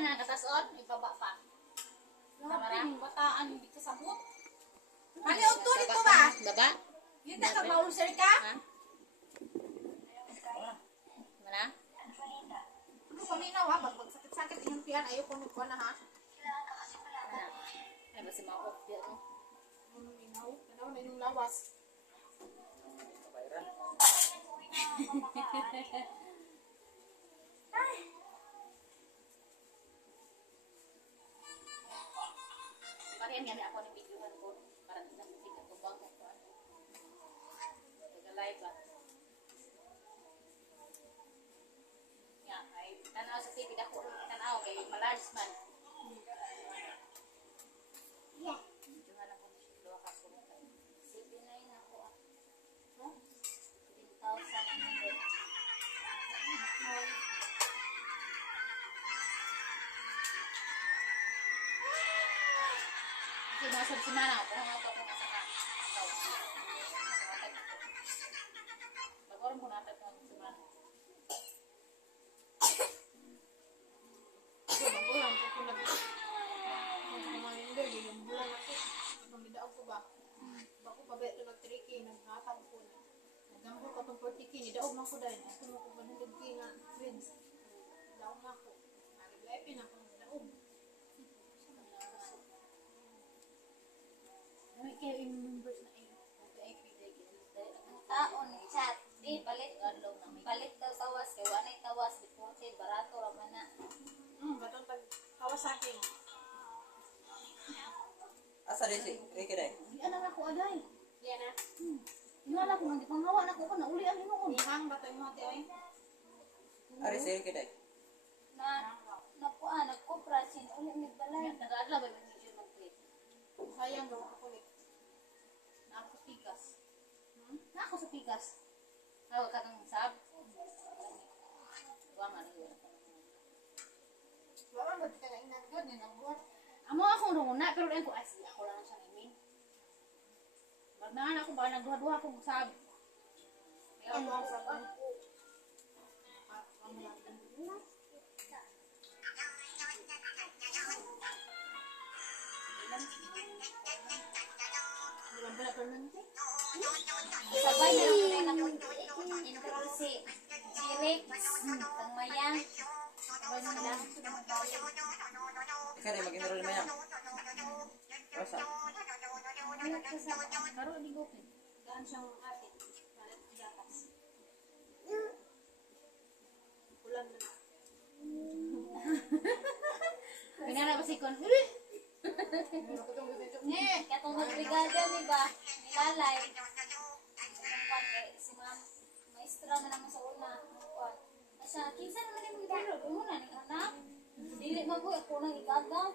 na katason, ibaba pa. Lahat bataan dito sa mut. Kali og to dito ba? Baba? Yun na ka maulser ka? Ha? Mana? Ano paminaw ha? Sakit-sakit inyong tiyan. Ayoko nyo ko na ha? Ay, basi ma-off yan, no? Paminaw? Kanaw na inyong lawas. Ay! Marian gani ako ng videohan ko para sa musik at tubang ko. Taga-live ba? Nga, ay tanaw sa TV dako tanaw kay malarge man. Yeah. Videohan ako ni Shidlo ka ko. 79 ako. 7,100. Kasi masad si Mana, kung ano ito kung nasa ka. Bagoran ko natin kung si Mana. Ito, magulang ko ko nag... Kung kumahinder, yung bulan ako. Nung nidaaw ko ba? Bako pa beto nag-tricky, nag-hatang ko na. Nagangko ka itong 40k, nidaaw man ko dahil. Ako mo ko 100k nga friends. Nidaaw na ako. Nag-live na ako nidaaw. May kayo yung members na ay Taon chat. Palit. adlaw na may Palit daw tawas kay wanay tawas deposit barato ra man na. Batong pag-Kawasaki. Asa rin si Ricky Day? di anak ako aday. Yan na. Ingala ko nang panghawa na ko na uli ang hinuon. Ihang bato yung mga tiyoy. Ari si Ricky Day? Na nagkupra sin uli mi balay. Nag-adlaw ba yung video mag-click? Sayang daw ako ulit. Na ako sa pikas. Na ako sa pikas. Tawag ka ng sab. Buwa nga rin. Wala ba ka na inagod ni nagbuhat? Amo akong runa, pero rin ko, ay, ako lang siya namin. Magdangan ako, baka nagduha-duha akong sab. Ang mga saban. Ang mga Wala pa nun siya. Sabay na ako na inukot si Rex, kang mayang. Sabay na lang. Ikaw rin mag-enroll mo yan? Rosa? Karo, di ko. Gaan siyang ate. Palit gatas. Ulan na na. Pinana ba si Kon? Meron ko itong video. Ne, katong magbrigada ni ba? Nilalay. Si ma'am, maestra na naman sa una. Asa, kinsa naman yung gibalo? Muna ni anak. Dili man po ako nang igagaw.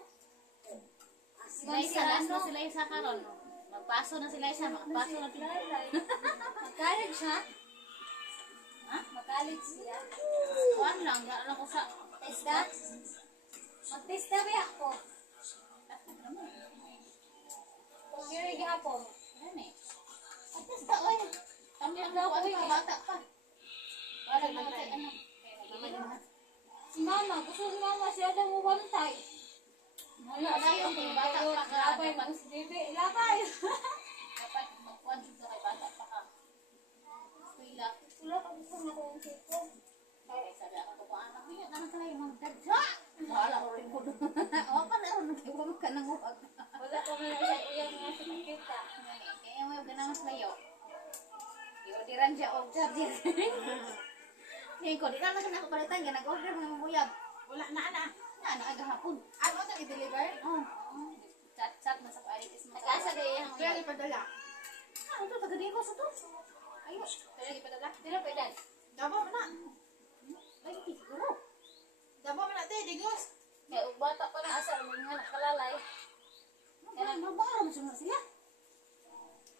Sila isa, last na sila isa karon. Magpaso na sila isa, magpaso na sila. Mag-college siya? Ha? Mag-college siya? Kuan lang, gano'n ko sa... Testa? Mag-testa ba ako? Kung gano'y gihapon. Ano eh? Mag-testa, oy. Kami lang daw, uy, bata pa. Wala man tayo. Si mama, gusto si mama siya daw mabantay. Wala na yung bata pa ka. Labay man si Bibi. Labay. Dapat magkuhan dito kay bata pa ka. Kuila. Wala ka gusto na kong siko. Kaya sabi ako ko anak niya, anak ka yung magdadya. Wala ko rin po doon. O, pa na rin, nagkiwag ka nang uwag. Wala ko na sa uyang mga sinikita. Kaya mo yung ganang slayo. Iodiran siya o charger. Ngayon ko, di na naman ako palitan, nag-order mga mamuyag. Wala na na. Ano, aga hapon. Ano ito i-deliver? Oh, chat-chat na sa paritis mo. Nag-asa kayo yung Kaya ipadala. Ano to, taga-digo sa to. Ayos. Kaya ipadala. Sino pa yan? Dabo mo na. Ay, siguro. Dabo mo na tayo, digos. Kaya bata pa na asal mo nga nakalalay. Mabara mo sila.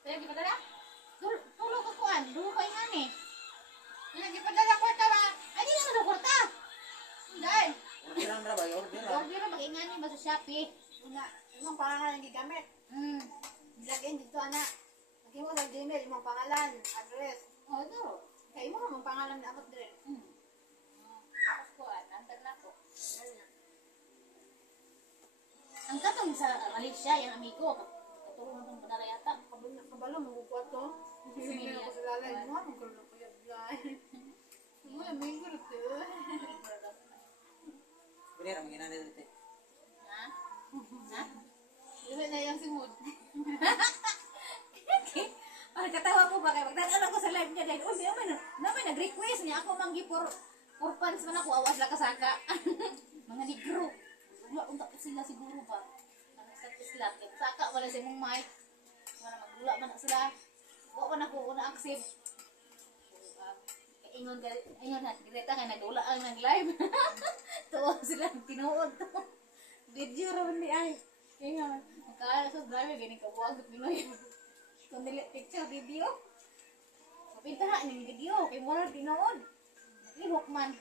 Kaya ipadala. Tulog ko kuan, duho ko yung ani. Kaya ipadala ko ito ba? Ay, di naman ako kwarta. Dahil. Order lang na ba? Order lang. Order na mag-ingani ba sa Shopee? Una, imong pangalan ang gigamit. Ilagay dito, anak. Lagay mo sa Gmail, imong pangalan, address. Oh, duro. Kaya mo mong pangalan na abot dire. Tapos kuan, nandar na ko. Dahil na. Ang katong sa Malaysia, yung amigo, katulong ng padala yata. Kabalo, magkukuha to. Hindi ako sa lalay. Ano, magkaroon ko yung blay. May gulot to. Bili ra mga nana dito. Ha? Ha? Dili na yung simod. Ay, katawa ko ba kayo? Magdadala ko sa live niya dahil, naman nag-request niya ako manggi for fans man ako, awas lang kasaka. Mga negro. Wala, unta ko sila siguro ba? Ano sa islam, saka wala sa mong mic. Wala magdula man na sila. Wala man ako una accept. Ingon na, direta nga nagula ang nag-live. Tuwa sila, tinuod to. Video raman ni ay. Kaya nga, makakala sa drive, ganyan kabuagot Pinoy. Kung dili picture, video. Kapintahan yung video, kay mura tinuod. Libok man.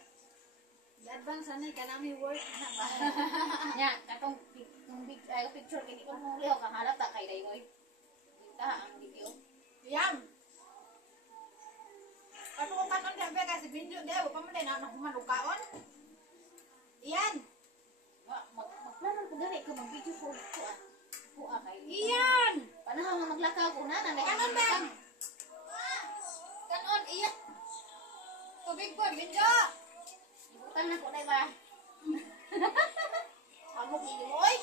I-advance sanay ka namin work. Nya, katong picture, hindi ko muli ako kahalap ta kay Daymoy. Kapintahan ang video. Yang. Patukan on dia kasi binjo dia pa man na malukaon. Iyan. Magplano ko gani ko mag-video ko kay. Iyan. Panahon nga maglakaw ko na Kanon ba? Kanon iya. Tubig ba binjo? Ibutan na ko na ba? Amo kinoy.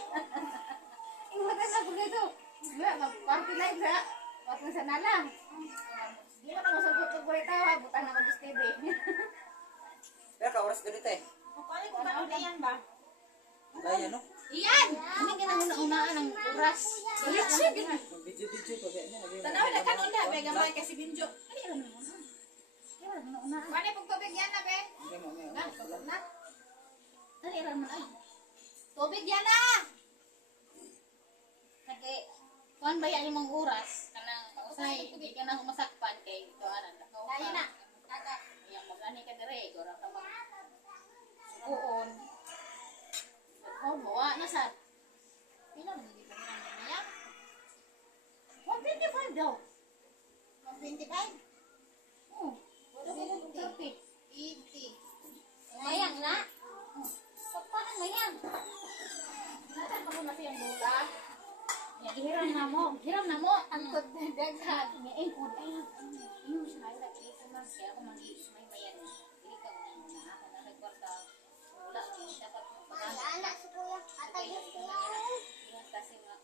Ibutan na ko dito. Mag-party live sa waktu sa nalang. Di mo na masagot ko ko tawa, butan na ko sa TV. Pero ka oras dito eh. Paano ko kanon iyan ba? Daya no. Iyan. Ano kinahuna-unaan ng oras? Video pa ba niya. Tanaw na kanon na be gamay kasi binjo. Ano yun? Kaya unaan. Paano pag tubig yan na be? Okay mo may. Na, na. Ano yun man ay? Tubig yan na. Kaya, kuhan ba yan yung mga oras? Kanang, usay, hindi ka na masakpan kay ito, anan. Daya na. Kaka. Yang magani ka dire, gora ka mag sukuon. Oh, bawa na sa. Pila man hindi pa niya? 125 daw. 125. Oh, wala ko kung 30. 80. Mayang na. Paano mayang? Nasaan pa ko na siyang bola? Ya, ihiram na mo. Hiram na mo. Ang kod na daghan. Nga, eh, kung ay, yung siya, ay, ito na siya, kung mag-i-ismay mayan. Hindi ka muna ako na nagkwarta. Wala, dapat Anak si Kuya. Atay kasi nga.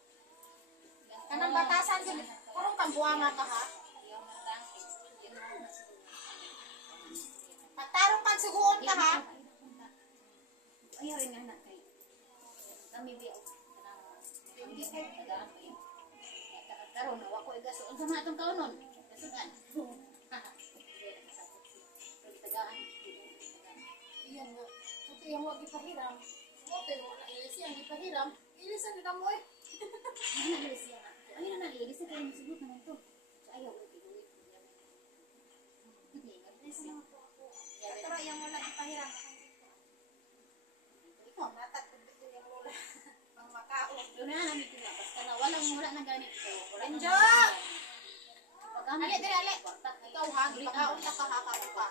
Kanang batasan din. Kurong kambuanga ka ha. Patarong kan suguon ka ha. Ayaw rin nga na kay. Kami biya. Karon na wako igaso. Unsa man atong kaunon? Kasugan. Iyan nga. Ito yung wag ipahiram. Ito yung wala ilisi ang ipahiram. Ilisan nila mo eh. Ay na nalilis na kayo sigot naman to. So ayaw ko tinuwi. Pero yung wala ipahiram. Ikaw, Matag dito yung lola. Pang makao. doon na namin tila. Basta na wala na ganit. Enjo! Ali, dali, ali. Ikaw ha, ipakaon ka ha, kamupa.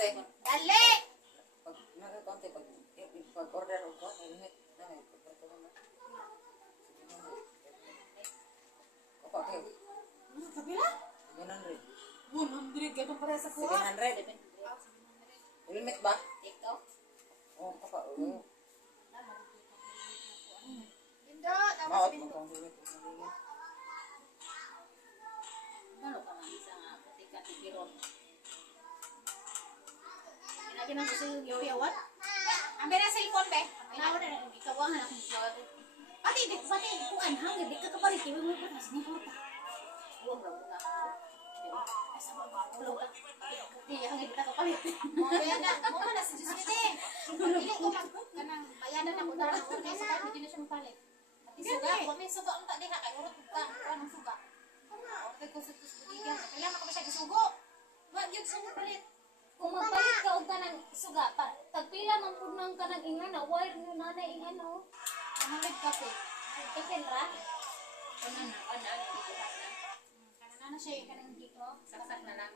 Tay. Dali! Pag nagkonti pag order ko, limit na may pagkato na. Opa kayo. Kabila? 700. 100 ganun pare sa kuha. 700. Limit ba? Ikaw? Oh, papa. Bindo, tapos Maot bindo. mo kung limit. Ano ka man isang putika tipiron. Pinagin ang gusto yung yaw-yawan? Ambe na cellphone be. Inawa na, ikawangan akong jawab. Pati, kuan, hanggang, di ka kapalit, iwan mo pa, kasi nito pa. Huwag raw muna. Asa ba ba? Ulo ka. Di, hanggang di ka kapalit. Bayanan, mo man na si Jusmite. Dili ko man kanang bayanan ako dara ko na sa hindi na siya mapalit. Suga, ko may suga unta diha kay urot ka, kanang suga. Order ko sa tustudigan, kailan ako siya gisugo. Wa gyud sa palit. Kung magpalit ka og kanang suga, tagpila man pud nang kanang ingana, wire nyo nanay ingana. Ano red kape? Tikin ra. Ano na, ikuha na. Kanana na siya kanang dito. Saksak na lang.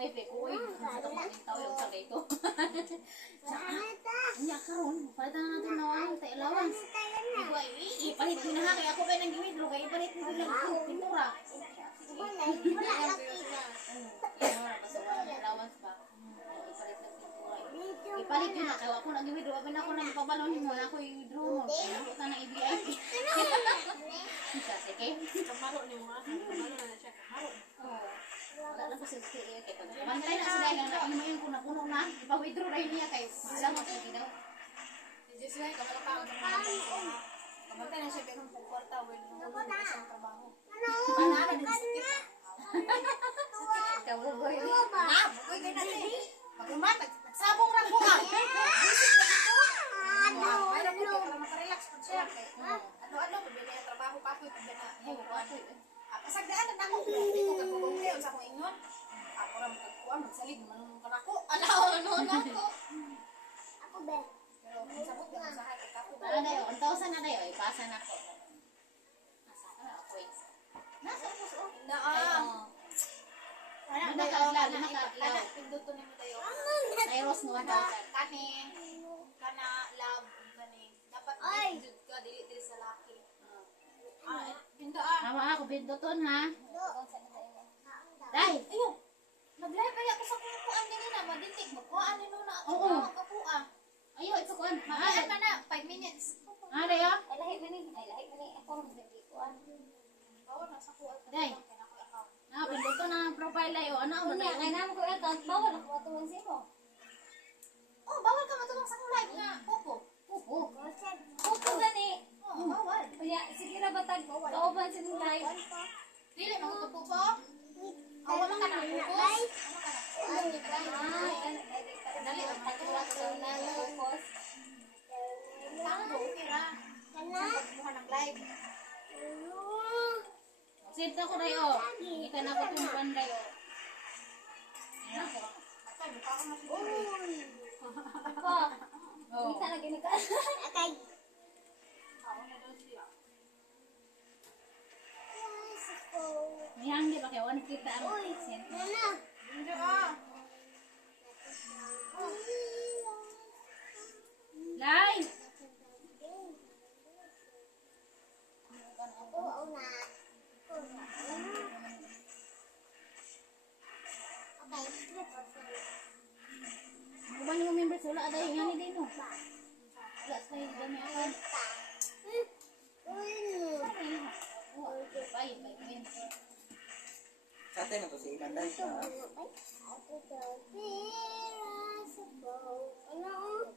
Hay pe ko sa kapatid tao yung sa dito. Nya karon, palitan na natin nawang tay allowance. Igo ay ipalit ko na ha kay ako kay nang giwidro kay ipalit ko lang ko pintura. Allowance ba? Ipalit lang pintura. Ipalit yun na kay ako nang giwidro abi na ako nang ipabalon mo na ako i-withdraw mo. Kaya ako ka nang i-VIP. Sige. Kamaro ni mo. Kamaro na siya. Kamaro. Wala lang ko sa kay pag bantay na sila na imayin ko na puno na ipa-withdraw ra niya kay sila mo sige daw. Just like, kamala pa ang trabaho. Kamantay na siya pero kung kwarta, well, nung na siyang trabaho. Ano din sakit. Kabugoy. Bugoy kay natin. Pagkuman, nagsabong ra ko ah. Mayroon po para makarelax po siya. Ano, mabili ang trabaho pa po. Pasagdaan na ako. Hindi ko kapagong sa akong ingon. Ako rin magkakuha, magsalig. Manunong ka na ako. Ano ako. Pero kung sabot ka, masahay ka ako. Ano dayo, 1,000 na dayo, ipasa na ko. Nasa na ako nasa puso. Lima ka adlaw. Pinduto ni mo tayo. Mayros mo 1,000. Kani, kana, love, kani. Dapat jud ka, dili sa laki. Pindaan. Awa ako binduton ha. Dai. Ayun. Nag-live ay ako sa kukuan din na. Maditik. Magkuhaan din na ako. Oo. Magkakuha. Ayo ito kuan. Maaari ka na. 5 minutes. Ah dayo. Ay, lahi man ni. Ako rin nagkikuan. Bawal na sa kuha. Dai. Ah, binduton na ang profile dayo. Ano ang Unya, kay namo ko account, bawal ako atuman simo. Oh, bawal ka matulong sa live nga. Popo. Pupo. Kuko gani. Oh, bawal. Unya, sige ra batag kauban sa ning live. Dili mo ito popo. Oh, wala ka na. Popo. Wala ka na. Dali ang pagkuha ko na focus. Tango, okay ra. Pagkuha ng live. Sit ako dayo. Ikan ako tumban dayo. Ayan ako. Bakit, mukha ko masiguri. Ako. Oh. Kita lagi ni ka. Okay. Ako na daw siya. Nihang di ba kayo kita ang sin. Hindi ah. Live. Kumain yung members wala dayo ngani din no. Wala sa dami akan. Bye bye. Sa atin na to si Ilan dahil sa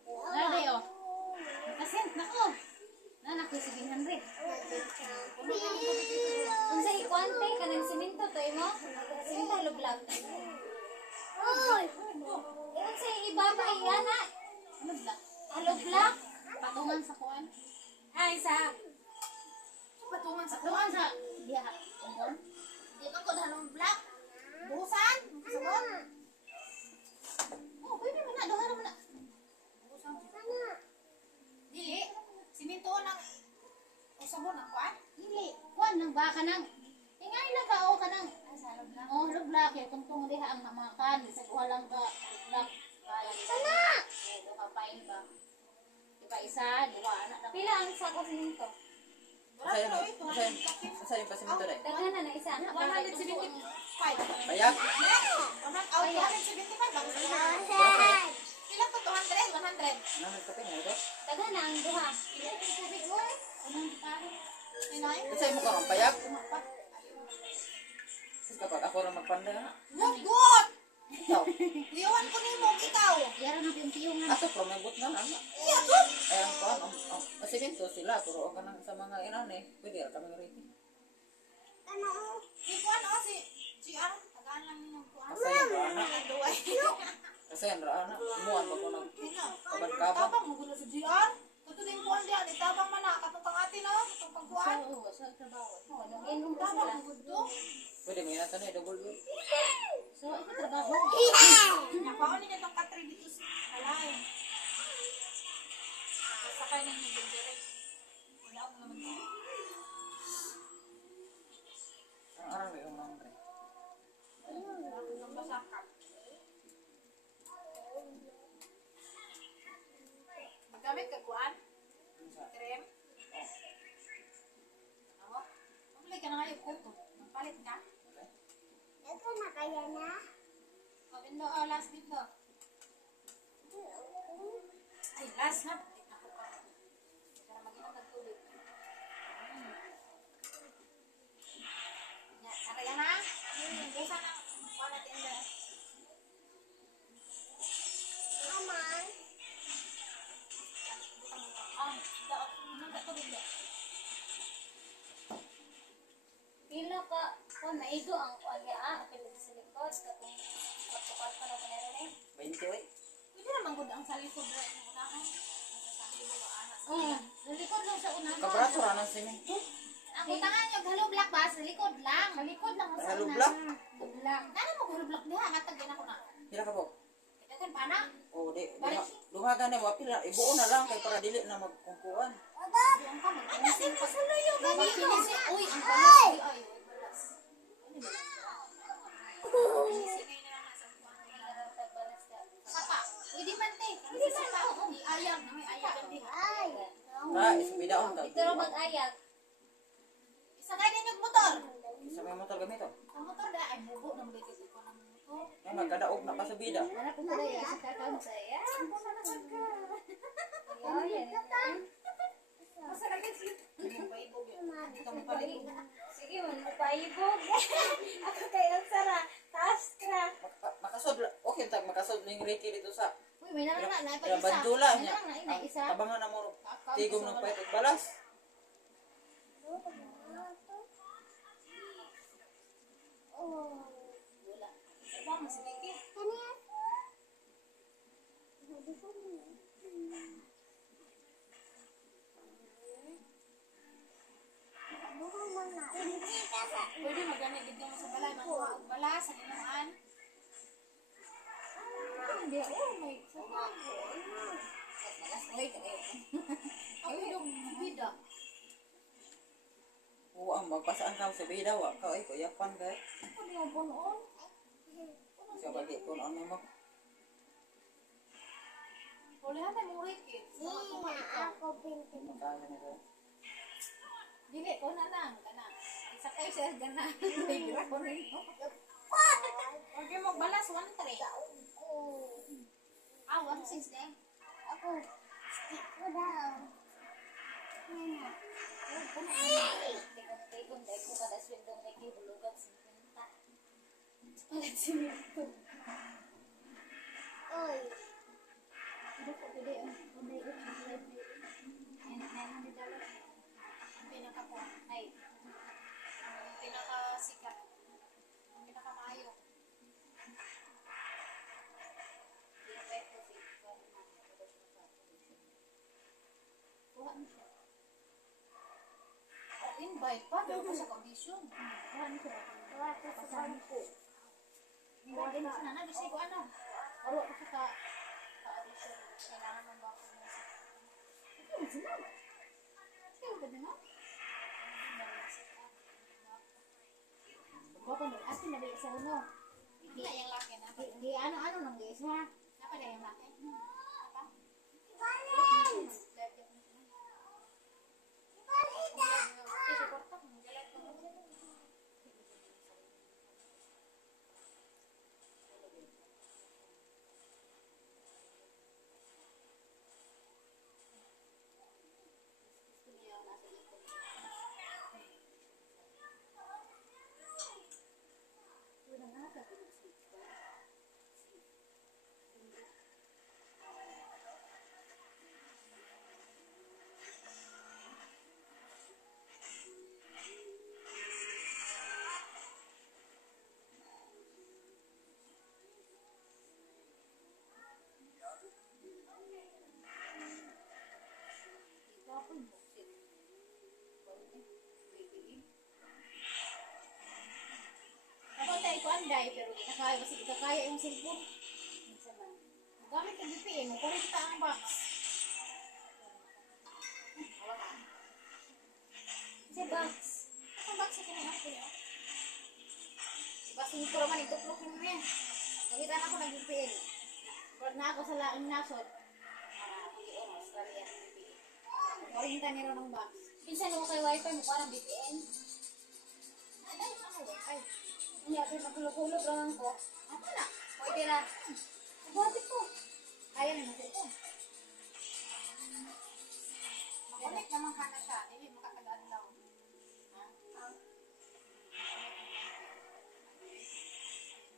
Wala dayo. Nakasent nako. Nanak ko 700. Unsa ikuante kanang simento to imo? Simento lublag. Unsa ibaba iyana? Ano ba? Lublag. Patungan sa kuan. Ay sa Patungan sa Patungan sa diha. Kumpon. Di man ko dahanong black. Buhusan. Sabon. Oh, pwede man na doha naman na. Buhusan. Dili. Siminto ng sabon ang kuan. Dili. Kuan nang ba kanang ingay lang ka o kanang oh, lublak yung tungtong diha ang hamakan sa duha lang ka lublak. Sana. Duha file ba? Diba isa, duha anak na. pila ang sako simento? Asa yung pasimento dahil? Daghan na isa. 175. Payak? 175 lang. Ilan to? 200? 100? Namin kape nga ito? Daghan na ang duha. Ilan yung tubig mo eh? Inay? Kasi mo karon payak? Kasi kapag ako rin magpanda na. Good! Ikaw? Iwan ko ni mo, ikaw. Yara na piyong nga. Ato, promebot na lang. Iya, good! Ay, ang kuhan, ang pasimento sila, turoon ka ng sa mga inan eh. Pwede rin kami rin. Ikuan o si Ang, tagaan lang yung kuan. Kasi yung rana. Duway. Kasi yung rana. Umuan ba ko ng Sino? kaban-kaban? Tabang mo gulo sa GR. Katulad yung kuan diyan, itabang man na, katong pangati na, katong pagkuan. Oo, sa trabaho. Inom pa Tabang sila. mo gulo. Pwede mo yun na double yun. So, ito trabaho. Napaon niya itong katri dito sa alay. Sakay na niya dito direct. Wala ako naman ito. Ang arang yung mga rin. Ang masakap. gamit ka kuan? Krem? Ako? Pabili ka na ngayon kuto. Palit ka? Ito na kaya na? O, Bindo, last dito. Ay, last na. Ako pa. Hindi ka na mag-inom ng tubig. Yan, ano yan ha? Isa na. Kuha natin na. Aman. Pila ka kung naigo ang kuya pila sa likod katong kapukal pa na meron eh. 20 oy. Pwede naman gud ang sa likod ra yung unahan. Sa likod mo anak. Nalikod lang sa unahan. Kabrato ra nang semento. Ang utangan yung halo black ba? Sa likod lang. Sa likod lang. Sa Halo unahan. black? Black. Ano mo halo black diha? Matag din ako na. Pila ka po? Ito kan pana. Oh, di. Dumagan na mo pila ibuo na lang kay para dili na magkungkuan. Diyan ka mo. Ano din mo sa luyo? Makikinis eh. Uy, ang balas. Ay, ay, balas. Sinay na lang sa kuan. Sapa. Pwede man te. Pwede man pa. Ayag na may ayag din. Ay. Ra isbidaon ka. Ito ra mag-ayag. Isa ka din yung motor. Isa may motor gamito. Ang motor da ay bubo ng bigay ko ng motor. Ay magkadaog na pa sa bida. Wala ko na dahil sa kakao sa iya. Yung paibog yun. Itong palit. Sige, man paibog. Ako kayo sara. Taas ka. Makasod okay tag makasod ning Ricky dito sa Uy, may nalang na pa Yung isa. bandula May niya. nalang na isa. Tabangan na mo tigom ng pait ug balas. Oh. Wala. Diba, masiniki. Kaniya. Pwede magamit dito mo sa balay. Makuha og bala sa inuan. Hindi, oh, may sabag. Uy, Ang ilong bida. Oo, ang magpasaan ka sa bida wa ka ay kuyapan kay. ano yung punoon? Siya bagi kun ano mo. Ulihan na mo Ricky. Ako pinti. Kaya ni ko. Dili, ko na lang. Kana. Isa kayo sa gana. May gira ko rin. Huwag yung magbalas, 1-3. Ah, 1-6 din. Ako. Stick ko daw. Tikong dahil ko kada swindong na kibulugan sa pinta. Palit si Mito. Oy. Hindi ko pwede. Hindi ko pwede. $900. Ang pinaka-kuha. Ay, Ang pinaka-sikat. Ang pinaka-maayo. kuha mo siya. Invite pa, pero ko sa condition. Kuha mo siya. Kuha ka sa bangko. Kuha din sa nana. Bisay ko ano. Aro ko sa ka-audition. Kailangan mo ba ako mo sa Ito mo sila. Sige, pwede nga. Kuha ko nung asin na ba isa uno. Hindi yung laki na. Di ano-ano nang di isa. Napa na yung laki? Ako tayo ko anday, pero ikakaya kasi ikakaya yung cellphone. Gamit ka VPN, mo kunin kita ang box. Sa box. Ang box sa kanya ako yun. Diba sinipuro man ituklok yung men. Nakita na ako ng VPN. Pero na ako sa laing nasod. barya. 40 nila ng box. Pinsan mo kay wifi mo parang BPN. Ay, Hindi ako maghulog-hulog lang ko. ako na. Pwede na. Buhati ko. Kaya naman sa ito. Makunik naman ka na siya. Hindi makakag-adlaw.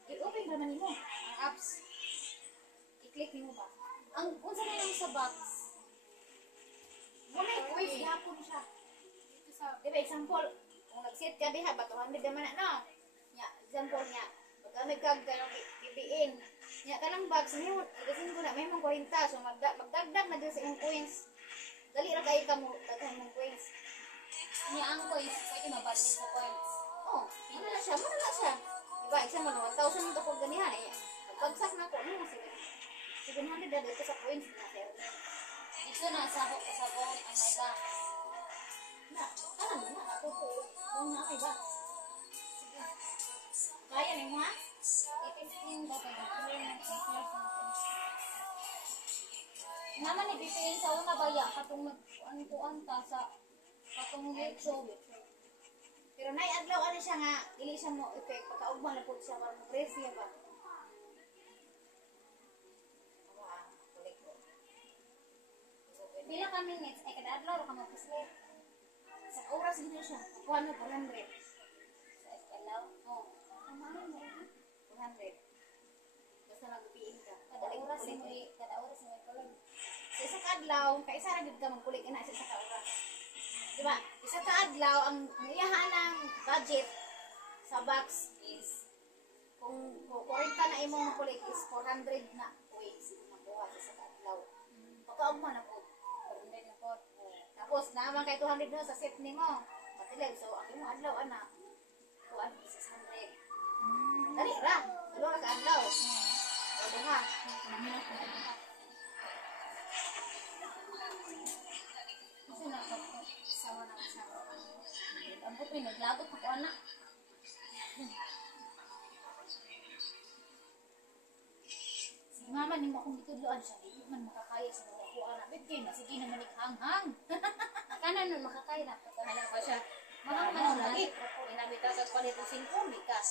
I-open naman mo ang apps. I-click mo ba? Ang unsa na lang sa box. Muna yung quiz. Ihapon siya. Dito sa, diba, example, kung nag-set ka diha, ba 200 naman na, no? Nya, example niya, pag nagkag kibiin, nya, kanang box niyo, igasin ko na, may mga 40, so magdagdag na din sa iyong coins. Dali ra kayo ka mo, daghan mong coins. Niya ang coins, pwede mabalik sa coins. Oh, ano na siya, muna na siya. Diba, example, 1,000 ito kung ganihan, eh. Pagpagsak na ko, ano, 700 na dito sa coins na, sir. Ito na sa phone ang may box. Na, ano na, ako po, kung na kay box. Kaya ni mo, ha? Itisting ba ito? Naman ni BPN sa una baya katong nagkuan ta sa katong YouTube. Pero nai-adlaw ano siya nga, dili siya mo effect, pagkaugma na po siya, parang presyo ba? Pila ka minutes ay kada adlaw ra ka magpuslit. Sa oras din siya, kuha na 400. Sa adlaw. Oh, Amahan mo. 400. Basta mag-upiin ka. Kada oras mo kulag. Sa isa ka adlaw, kaisa ra gid ka magkulik na sa isa ka oras. Diba? Isa ka adlaw, ang iyahan ng budget sa box is kung 40 na imong kulik is 400 na points makuha sa isa ka adlaw. Pagkaugma na po. Tapos naman kay 200 no sa set nimo. Patilag so ang imong adlaw ana. Kuan 600. Dali ra. Dalo ra ka adlaw. O duha. Kasi sawa na sa. Ang puti naglagot ako anak. Si mama ni mo kung itudloan siya, di man makakaya sa mga kuha na. Bigay na, sige naman ikhang-hang. Kanan nun makakaya na. Hala pa siya. Mahang Ano man lagi? Inabita sa palit ng 5 mikas.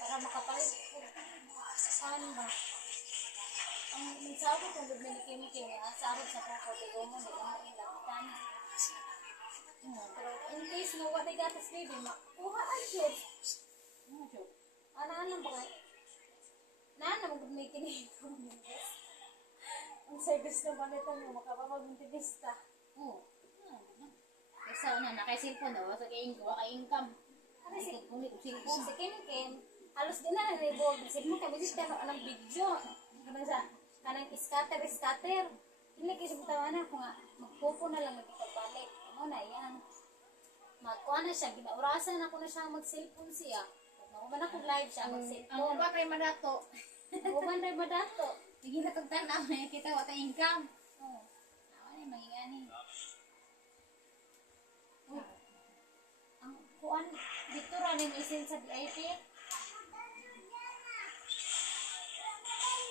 para makapalit ko. Saan ba? Ang sabi ko gud ni Kim asarod sa pagkatigo mo di mo ilapitan. Pero in case mo wala gatas baby, makuha ay yun. Ano siya? Ano ba kay? Nana mo gud may kinito. Ang service na banito mo makapapag-dentista. Oo. Kaysa na, naka-cellphone na, wasa kay income. Kasi Kung cellphone. si Kim, halos din na nalibog. Kasi mo kay bisit ka ng video. Kanang sa kanang scatter. Hindi kasi mo tawanan ko nga magpupo na lang magpagbalik. Ano na yan. Magkuha na siya, ginaurasan ako na siya mag-cellphone siya. Nakuman ako live siya Ang mag-cellphone. uba kay madato. Nakuman rin madato. Sige na tagtanaw na kita wata income. Oh. Awan ay mangingani. Ang kuan dito ra ni isin sa VIP.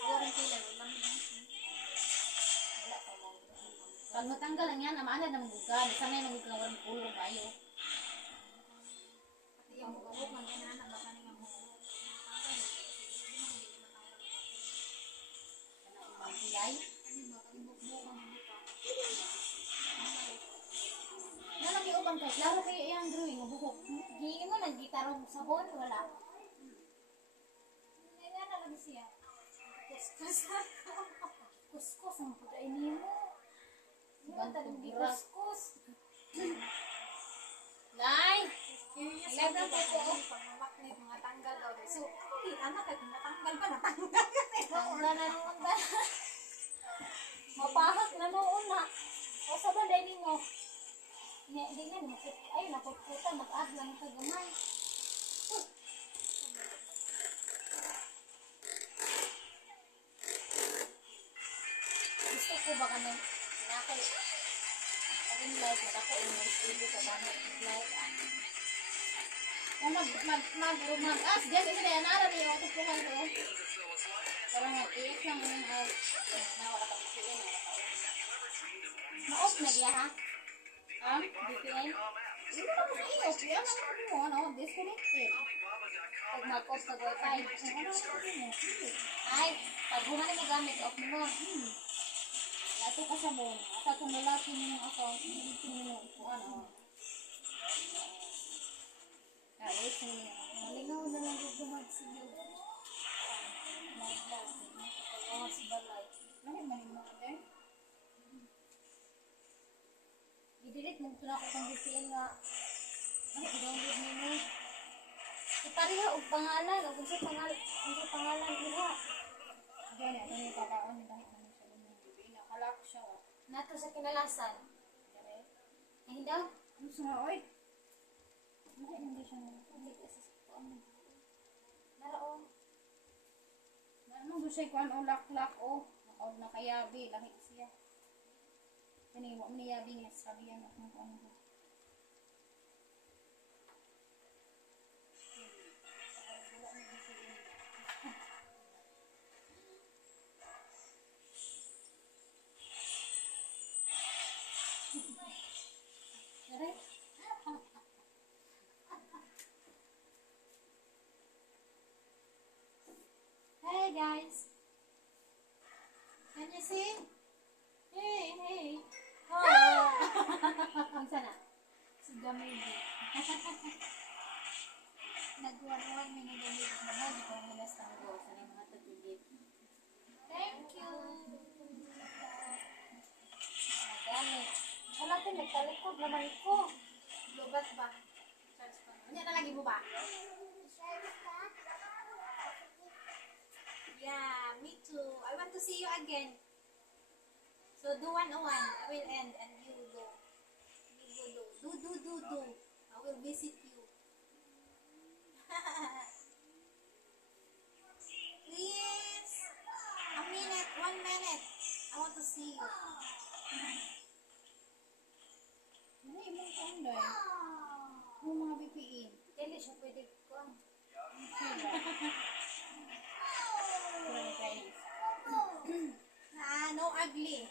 Awan sila. Pag matanggal lang yan, amaanad na magugan. Sanay magugan walang pulong kayo. Pati yung bukabok, magkanahan ang baka nga mo. Ang pilay. Ano ba, kalibok-buk ang buka. Nalaki ubang kay, laro kayo iyang drawing, buhok. Gi mo nang gitarong sabon wala. Nila na lang siya. Kuskus ang puday nimo. Iwan ta ng kuskus. Lay! Curious Ilan ako ang ba po? kung pag-maknit, mga tanggal daw. So, hindi, anak, kahit natanggal ba, natanggal ka na. Tangga na nung anda. Mapahak na noon na. O sa ba dahil mo? Di nga, ay napuputa, mag-add lang ka gamay. Gusto ko ba ka nang nakay ring light na ako yung studio sa banat light Kung mag-as, dyan isa na yan, alam niyo, tupukan ko. Parang mag-iik lang yung nawala kang sila, nawala ka Ma-off na diya ha? Ah, VPN? hindi na ako sa iyo. Kaya ano mo, ano, disconnected. Pag mag-off ka wifi. Ano mo sabi mo? Hindi. Ay, pag humana mo gamit, off mo. Ato ka sa bon. Asa itong lalaki niyo ng account. Hindi mo kung ano. Wait mo. Malingaw na lang yung gumagsiyo. Naglas. Nagkakas balay. Lahit man yung mga day. I-delete mo ito na ako kang VPN nga. Ano, i-download mo mo. Ipariha o pangalan. O kung sa pangalan iha. Diyan eh. Ano yung kakaon ni lahit naman siya lumang. Nakalak siya. Nato sa kinalasan. Ay, daw. Ano sa oy? Lahit hindi siya na. Hindi kasi sa ano. Naraon. Ano doon siya kuhan o lak-lak o. O nakayabi. Lahit siya. Kani mo niyabi nga sabihan ako ng ano. Dere? Hey guys. Can you see? Hey, hey. Oh. Ang sana. Si Gamaydi. Nagwan-wan may nagamit na ba? Di ko milas ng go sa mga tatigit. Thank you. Nagamit. Wala din, nagtalikod naman ko. Lubat ba? Charge pa. Ano na lagi mo ba? Yeah, me too. I want to see you again. So do 101. I will end and you do. You do. I will visit you. Please. A minute. 1 minute. I want to see you. Ano yung mga kaunday? Yung mga BPE. Dili siya pwede ko. Kurang Chinese. No ugly.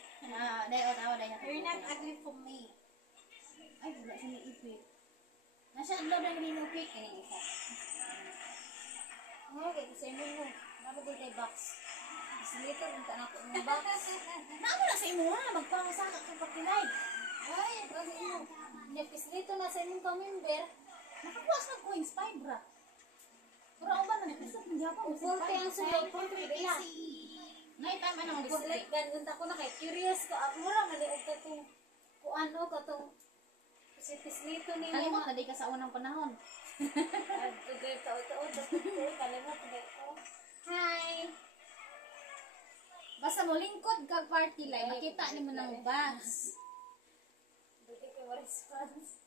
Dayo, tawa, dayo. You're not ugly for me. Ay, wala siya may ipit. Nasa adlaw na ganyan yung ipit. Kaya isa. Nga, kaya sa inyo mo. Bago ko kay box. Isilito, punta na ako ng box. Naamo na sa imo ha. Magpangasaka ka pagkilay. Ay, kasi mo. Napislito na sa inyong ka-member. Nakakuha sa coins 5 ra. Pero ako ba na napisot ng Japan? Forte ang sulay, forte bila. Night time anong Like, ganun ko na kay curious ko. Ako lang, maliog ka itong, kung ano ka itong, pislito ninyo. Kalimot na di ka sa unang panahon. Tugay taon-taon, kalimot, tugay ko. Hi! Basta mo lingkod kag party live, makita ni mo ng bags. Buti ko response.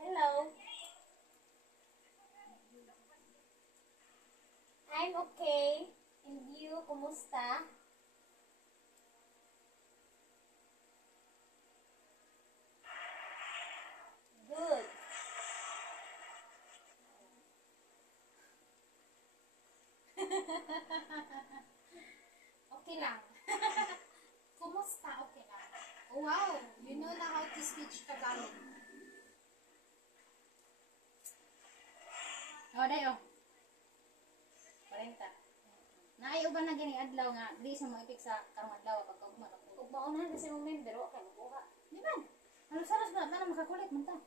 Hello. I'm okay. And you, kumusta? Good. Okay lang. Kumusta? Okay lang. Oh, wow. You know na how to speak Tagalog. Oh, dayo. 40. Naay uban na gini adlaw nga di sa mga ipik sa karong adlaw pagkaguma na ko. Kung maunahan kasi mong member, wala kayo makuha. Di ba? Ano saras ba na makakulit man ta?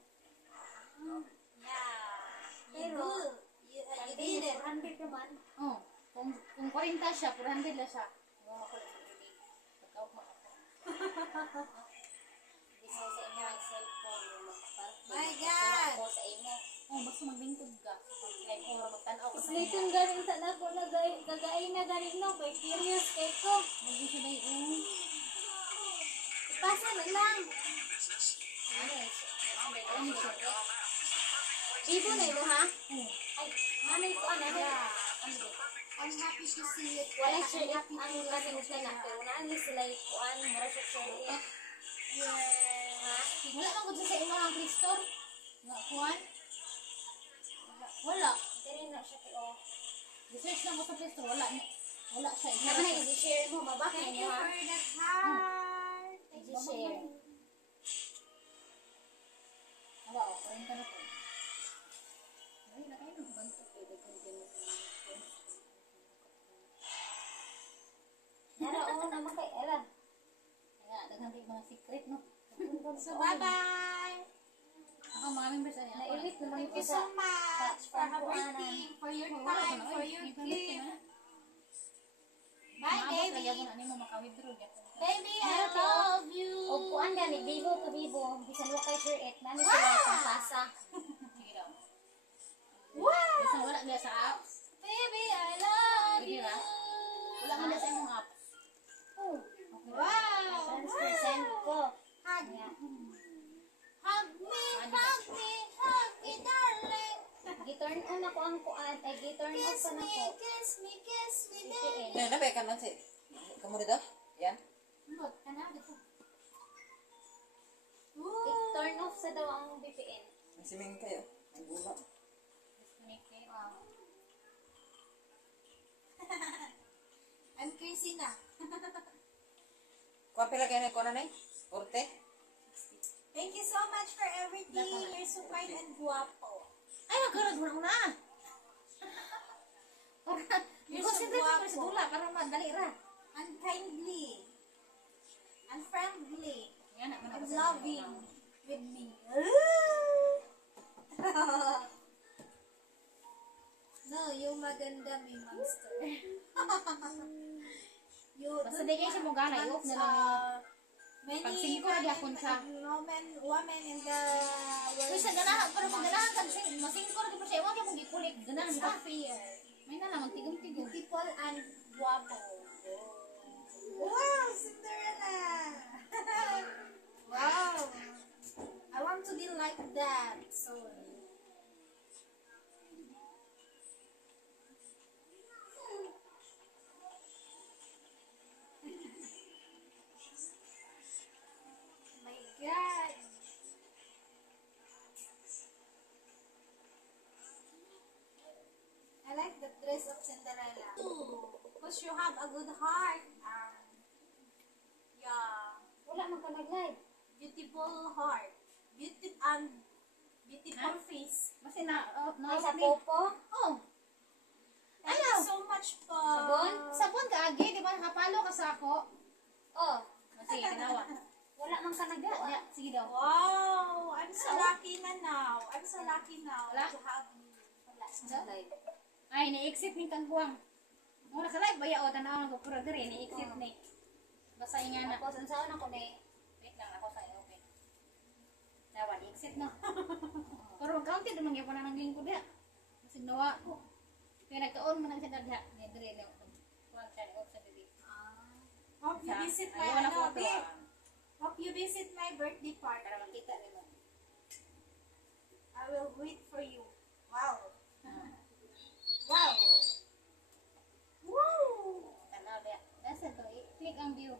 Yeah. You Pero, do. You did it. 400 naman. Oh, kung 40 siya, 400 la siya. Nga makulit sa bibig. Pagkaguma na ko. Hindi sa inyo ang cellphone. My God. Ako sa inyo. Oh, basta maglingkod ka. Like, or magtanaw ka sa Slitong galing ta na ko na gagain na galing no. Kay curious kay ko. Hindi siya dayo. Ipasa na lang. Ano siya? Ibo na ilo ha? Oh. Ay, manay ko ano na. Ano ba? I'm happy to see you. Wala siya ang kasing na pero naalis sila kuan mura siya siya. Ha? Wala man gud sa imong ang Kristor. Nga kuan? Wala. Diri na siya kay oh. Research lang ko sa Kristor, wala ni. Wala siya. Naman na i-share mo, mabak na Thank niyo you ha. for that heart. Thank you. I-share. Awa, o. Kurin ka na po. Ay, nakay na. Banto. Nara, oo naman kay Ella. Kaya, daghang mga secret, no? So, bye-bye. Ako, mga members, ay, ako. Nailit naman Thank ko you so sa much for Pampuanan. everything, for your Wala ko time, na, for ay, your may gift. permit ka na. Bye, Maabot, baby. lagi ako na, ano mo makawithdraw, gyapon. Baby, I love you. O kuan gani, bibo to bibo. Bisan wa kay sure it. Nani sila sa pasa. Sige daw. Wow. Basta wala niya sa apps. Baby, I love Sige you. ba? Wala mo na sa imong apps. Oh, Wow. transfer send ko. Hug Nga. Hug me, hug me, hug me, darling. Giturn on ako ang kuan. Ay, giturn off Kiss ka na me, ko. kiss me, kiss me, baby. VPN. Nabay ka man si. Kamu dito? Yan. Look, ano dito? I-turn off sa daw ang VPN. Masiming kayo. Ang gula. Disconnected. I'm crazy na. Kuha pila kayo na ikuha na eh? Porte? Thank you so much for everything. You're so kind and guwapo. Ay, nagkarag mo na. Para, You're because so hindi pa sa guwapo. dula, para madali ra. Unkindly. Unfriendly. Yan, ako na And kasi loving ano. with me. No, yung maganda may monster. Basta di kayo siya mo gana, i-off na lang yung... Many Pag singko na gyapon ka. women in the world. Uy, sa ganahan, pero kung ganahan ka, masingko na di pa siya, huwag yung mag-ipulik. Ganahan It's ka. not fair. May na lang, magtigom-tigom. Beautiful and guwapo. Wow, Cinderella! Wow! I want to be like that. So, my God! I like the dress of Cinderella. Because you have a good heart. Yeah. Wala man ka nag-live. Beautiful heart. Beautiful face. Kasi na, Ay, sa popo. Oh, Thank you so much po. Sabon? sabon ka, agi, di ba nakapalo ka sa ako? Oh, Sige, ginawa. wala man ka nag-live. Ya, sige daw. Wow! I'm so lucky na now. I'm so lucky now Wala? to have you. Wala sa live. Ay, ni-exit ni kang buwang. Mo naka-live ba ya o tanaw ko pero dire ni-exit ni. Basta nga na. Tapos, ang saan ako na Wait lang ako sa iyo, okay. Dawa, ni-exit na. Pero counted naman gyapon na ng lingkod ya. Kasi nawa. Kaya nagkaon man ang sa dadha. Ni dire na. Kuan siya ni sa dili. Hope you visit my Ayaw na ko ano, babe. Hope you visit my birthday party. para makita nimo. I will wait for you. Wow. Ah, Wow. Woo! tanaw dia. Nasa to, click ang view.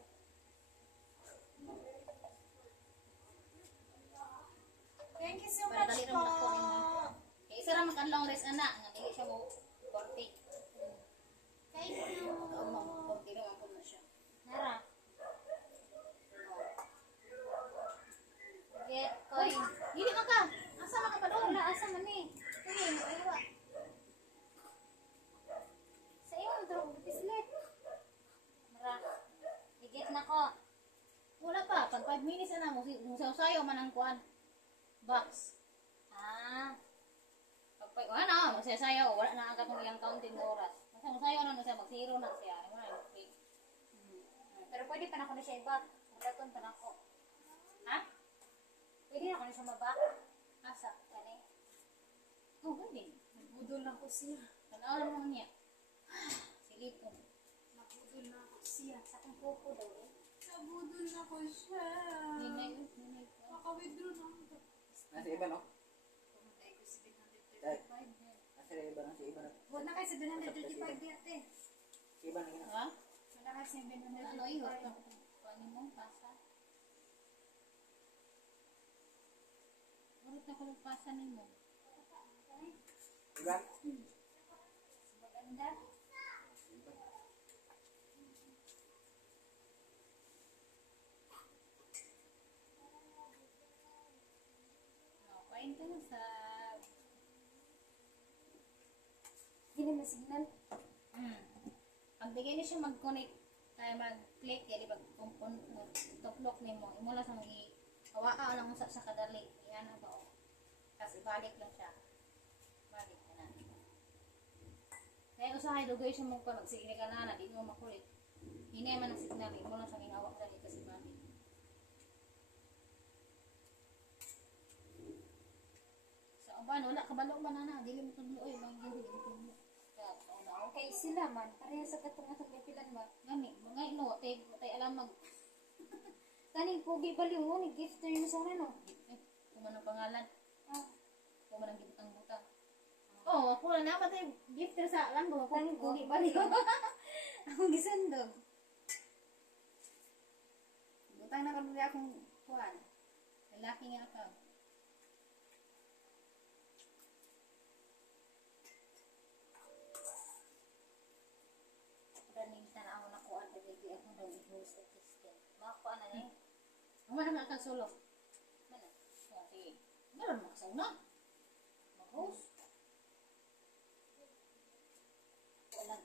Thank you so Para much dali ra po. mo nakuha mo. Kaya isa ra man kanlong res ana nga dili siya mo korte. Thank you. Korte ra man po siya. Nara. Get coin. Dili man ka. Asa man ka pa doon? Wala, asa man eh. Sige, aywa. Sa iyo, drog pislet. Nara. I-get na ko. Wala pa, pag 5 minutes na musaw-sayo man ang kuan. Box. Ah, Pag ano, musaw-sayo, wala na agad ng iyang counting na oras. Musaw-sayo na siya, mag-zero na siya. Ano na, okay. pero pwede pa na ko na siya i-back. Magdaton pa na ko. Ha? Pwede na ko na siya mabak. Asa? Kani. Oh, pwede. Nagbudol na ko siya. Tanaw lang mo niya. Silipon. Nagbudol na ko siya. Sa kong pupo daw eh. Nabudol na ko siya. Ninay. Naka-withdraw na ako. Nasa iba no? Pumatay ko 735 din. Nasa iba na si iba na. Huwag na kayo 735 din ate. Si iba na gina. Ha? Wala kayo 735. Ano yun? Kuan mo, pasa. Urot na kalagpasan mo. Iba? Maganda. Kain ka na sa... Hindi na signal. Pag di kayo siya mag-connect, kaya mag-click, yan tuplok ni mo. Imo lang sa hawaa lang sa kadali. Yan ang ba. Kasi balik lang siya. Balik ka na. Kaya usahay, dugay siya magpanagsige ka na, di mo makulit. Hinay man ang signal, imo lang sa ginawak dali kasi balik. Sa uban, wala kabalo man na, dili mo tudlo ay bang dili mo tudlo. Kaya una Okay sila man. Pareha sa katong atong pipilan ba? gani, mga ino, tay alam mag Kaning pogi baliw mo ni gifter mo sa ano? kuman ang pangalan, Ah, kuman ang gibutang butang. Oh, ako na naman tayo gifter sa langgo, ako Langgo. pogi ba niyo? Akong gisandog. Butang na kami akong kuhan. Lalaki nga ako. running tanaw na ko ang lagi ako daw i-host at system. Makakuha na ni. Ang mana nga solo. Mana? Oh, sige. Meron mo kasi no? Mag-host. Wala.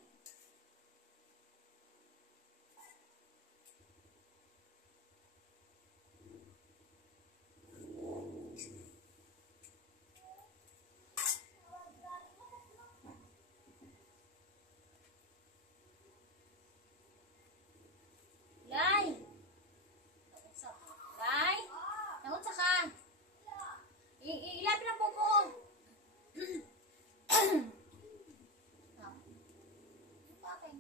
Lay! Naunsa. Lay! Naunsa ka? Ilapin ang buko. Ah. Bakit?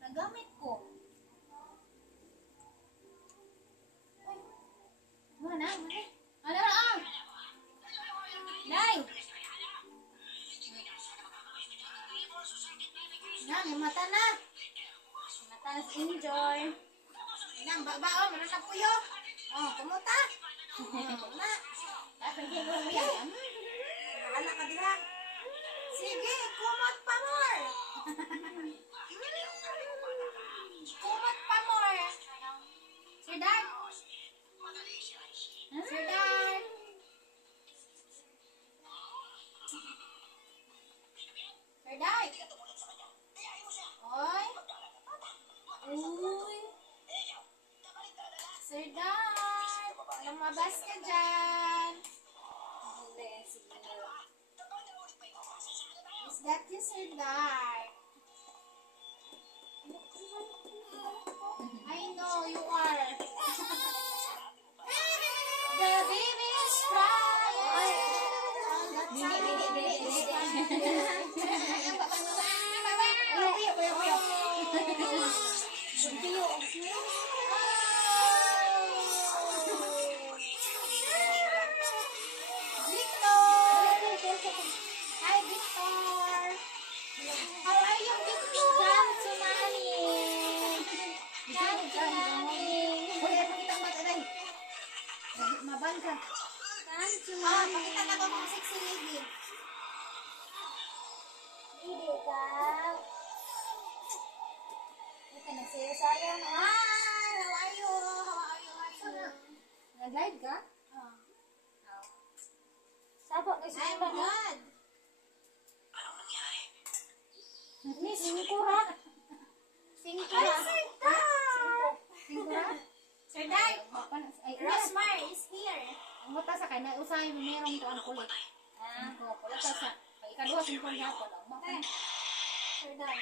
Nagamit ko. Ay. Mana? Ano ah? Lay! Yan, yung mata na. Matalas enjoy. Yan, babao, meron na puyo. Oh, kumuta. Na. Dapat hindi mo yan. Bahala ka diha. Sige, kumot pa more. Kumot pa more. Sir Dad. Sir Dad. Sir Dad. Oy. Uy. Sir Dad. Lumabas ka dyan. Is that you, Sir Dad? I know you are. The baby is crying. Hi, Victor. How are you, Victor? Uy, pakita ang mata dahil. Maban ka. Ah, pakita ka ba kung sexy lady? Hindi ka. Ito nagsayaw na. Hi, how are you? How are you? Nag-live ka? Sabak kasi Ay, sila my na. God. Miss, singkura. Singkura. Singkura? Sir Dad. Ay, Rosmar is here. ang mata sa kanya, usahay mo merong ko ang kulit. Ko, kulit sa ikaduha singkura yapon. Ang mata. Sir Dan.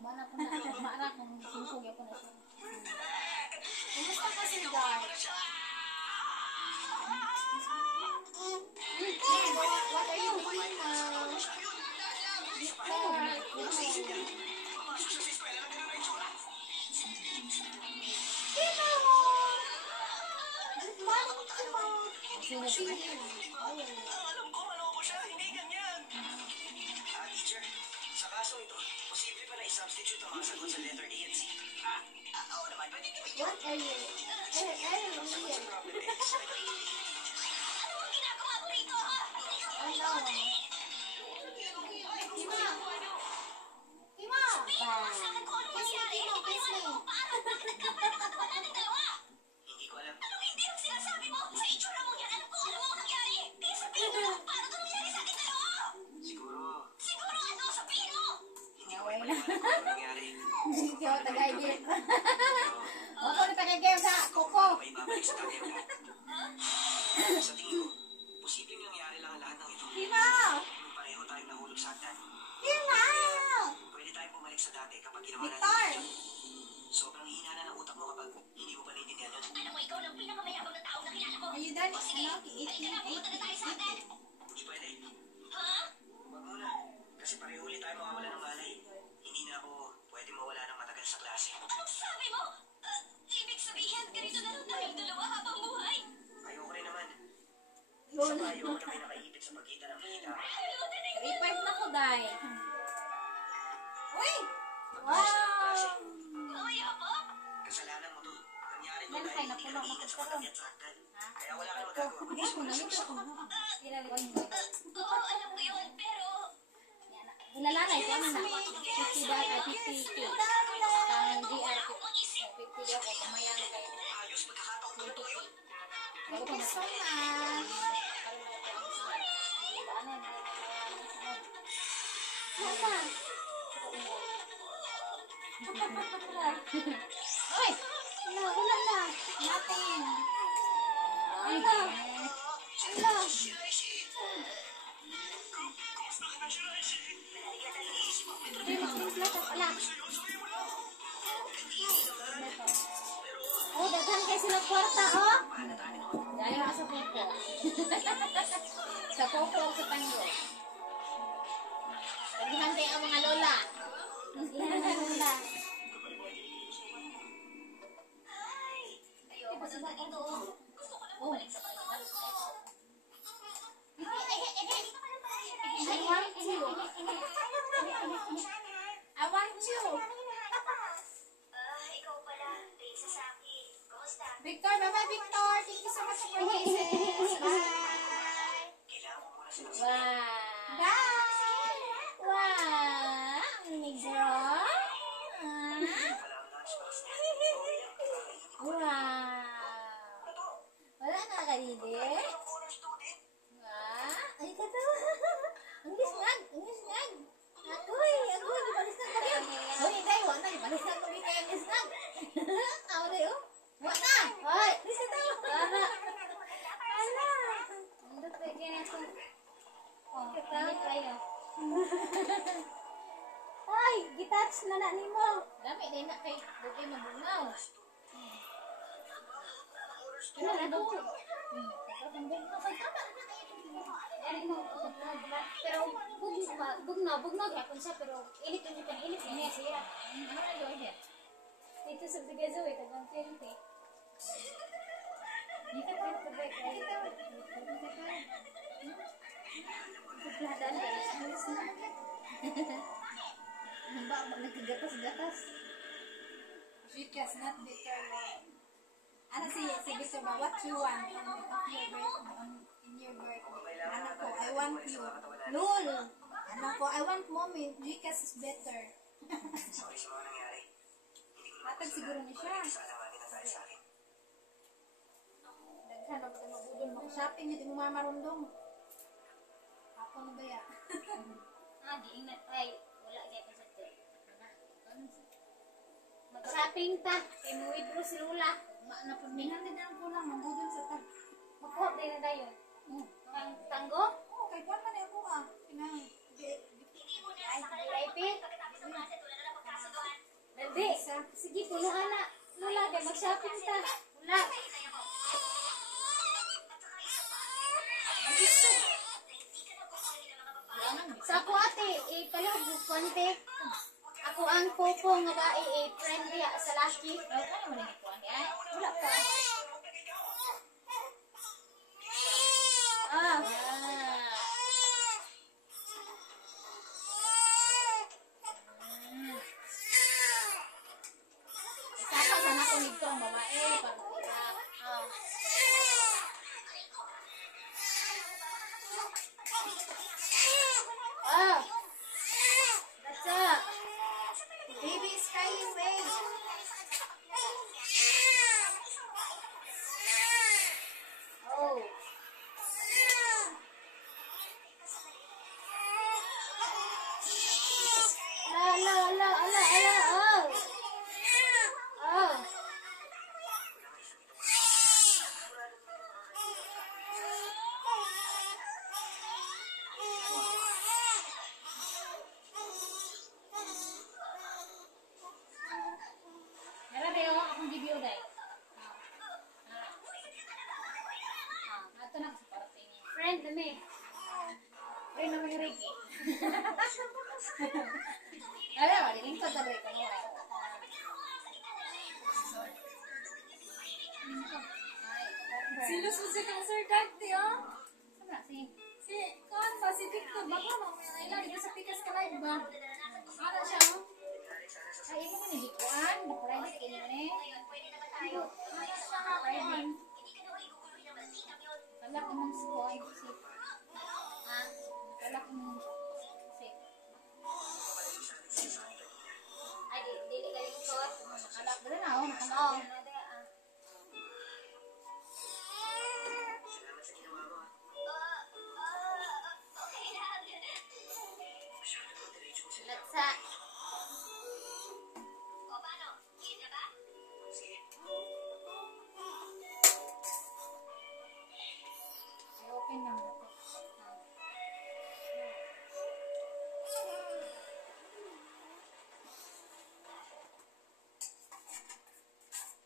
Mana po na, mara kung singkura yapon na siya. Kumusta ka, Sir Dan? What are you doing now? Sino? Alam ko, ano mo siya, hindi ganyan. Teacher, sa kasong ito, posible pa na i-substitute ang mga sagot sa letter A and C. Oo naman, pwede gawin yun. What are you? Ang sagot sa problem is letter A. Ano? Hindi ko alam. Anong hindi ang sinasabi mo? Sa itsura mo yan, alam ko ano ang nangyari. Kaya sabihin mo, paano ito nangyari sa ating dalawa? Siguro. Siguro ano? Sabihin mo! Hindi ko maiwala kung ano nangyari. Hindi ako tagay-game. Ako na tagay-game sa Coco. May babalik sa tatay mo. Sa tingin ko, posibleng nangyari lang ang lahat ng ito. Timo! Nung pareho tayong nahulog sa hagdan. Timo! Pwede tayong bumalik sa dati kapag ginawa natin Victor! ito. Sobrang hina na ng utak mo kapag hindi mo pa naiintindihan yun. Alam mo, ikaw lang pinakamayabang na taong nakilala ko. Are you done? O sige, Ano? halika na, pumunta na tayo sa hagdan. Hindi pwede. Ha? Huwag muna. Kasi pareho ulit tayo mawawala ng malay. Hindi na ako pwede mawala ng matagal sa klase. Anong sabi mo? Ibig sabihin, ganito na lang tayong dalawa habang buhay. Ayoko rin naman. Isa pa ayoko na may nakaipit sa pagitan ng kita. Hello, dinig na. 3-5 na ko, Day. Uy! Pagkatapos na ng klase, Mayabang. kasalanan mo to. Nangyari to Yan, dahil kay hindi ka napuno, nag-iingat sa magkaroon. pagkakyat sa hagdan. Kaya wala kang magagawa kundi sumunod sa gusto mo. Oo, alam ko yun, pero... Nilalanay ko na 50 ba ay 50 k. Ang GR ko. 50 daw ko kumayan kay. Ayos, pagkakataon ko na to yun. Thank you so much. Mama. Oy! Wala na. Nothing. Ay, ala. Kumusta ka na siya, Raisi? Ay, magtimpla ka pala. Oh, daghan kayo sila kwarta, oh. Dahil nga sa Coco. Sa Coco o sa Tango. Pagihan kayo ang mga lola. Pagihan ang lola. Ayoko na ba ito? Gusto ko na bumalik sa katawan ko. I want you. I want you. Ikaw pala, Risa Saki. Kumusta? Victor, bye-bye, Victor. Thank you so much for your kisses. Bye. Kailangan mo muna silang Wow. Bye. Wow. Negro. pala ang lunchbox niya. Okay lang, kakainin ko. Wow. Wala na ka, Didi. Ang bonus student. Wow. Ay, katawa. Ang gisnag. Ang gisnag. Agoy. Ibalis na kami. Hoy, Day. Wala na. Ibalis na kami kayo gisnag. Ako na yun. Wala na. Hoy. Lisa tayo. Wala. Wala. Andot ba yan ito? Oh, Katawa. hindi tayo. Ay, gitouch na na ni mo. Dami na na kay Bukay Mabungaw. Ano na to? Pero bugnaw gyapon siya pero init niya siya. Ano na gawin siya? Dito sa Bigazo eh tagang 20. Dito pa ito ba kay nagkagatas-gatas. Sweetness, not bitter. Ano si Victor ba? What you want in your birthday? Ano ko, I want you. Lul! Ano ko, I want mommy. Sweetness is better. Sorry sa mga nangyari. Hindi ko naman Matag gusto siguro na na siya. sa alanganin ang dahil sa akin. Daghan ako tayo magudol. Mag-shopping yun, yung mga marundong. Ako na ba ya? Giingat ay wala gyapon sa to. Mag-shopping ta. Kay mo withdraw si Lula. Na po, minhan din ang kulang. Magudol sa tag. Magkuha din na dayon. Ang tanggo? Oo, kahit one man ako ah. Pinang. VIP? Dali. Sige, puluhan na. Lula, kay mag-shopping ta. Lula. Sa ako ate, ipalog konti. Ako ang popo nga ba friend diha sa laki. Ano mo na ikuha niya? Wala pa. Ah. Saka sana ko nito ang babae. Ah. That's up. Baby is crying away. video dai. Ato na sa parte niya. Friend kami. Ay, naman ni Ricky. Alam mo, lingkod na Ricky. Si Luz mo si Kang Sir Dante, oh. Sama si. Si, kan ba, si Victor, baka mamaya na ilang, di ba sa pikas ka live ba? Ano siya, oh? Ay, imo man ni Kuan, private kini ni. Ano siya nga, friend? Wala ko mong squad si. Ah, Wala ko mong si. ay, dili ka lingkod. Nakalak dala na ako, Oo, nakalak. nade, ah. Latsa. Ay, open lang ako.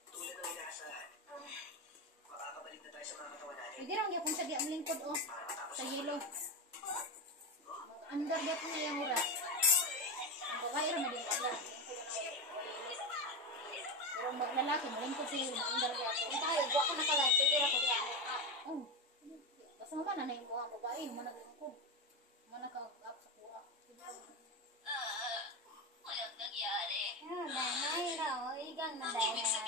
Tulad ng inaasahan, makakabalik na tayo sa mga katawan natin. Pwede lang gyapon sa di ang lingkod oh. Sa yelo. Under gyapon na yung ura. Ang babae ra mading under. Pero ang maglalaki malingkod sa yelo, under gyapon. Tayo, buwa ko nakalive, pwede ra ko di ako. Oh. Basta mo man na yung buhang babae, man naglingkod. Man naka-up sa kura. Walang nangyari. Nanay raw, igang na dahil na.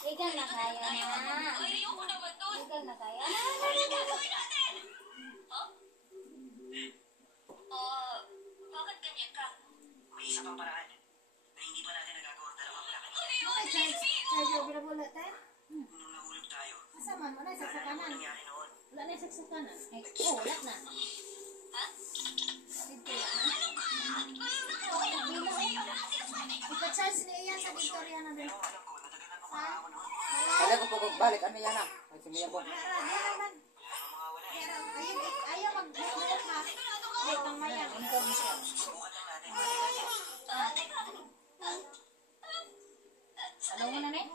Igang na kaya na. Ayoko naman doon. Igang na kaya na. Anong gagawin natin? Huh? Bakit ganyan ka? May isa pang paraan na hindi pa natin nagagawa ang dalawang lakad. Charger, binabula tayo? Nung nahulog tayo, Kasama mo na, sa ano kanan. nangyari noon? Wala na yung saksakan ah. Ay, oh, wala na. Dito na. Ipa-charge ni Ian sa Victoria na rin. Pero alam ko, natagalan pa mga ako noon. Kaya ko pagbalik, ano yan ah? Ay, sumiyan ko. Ayaw mag-bulot ha. Wait, ang mayan. Subukan lang natin. Alam mo na na eh?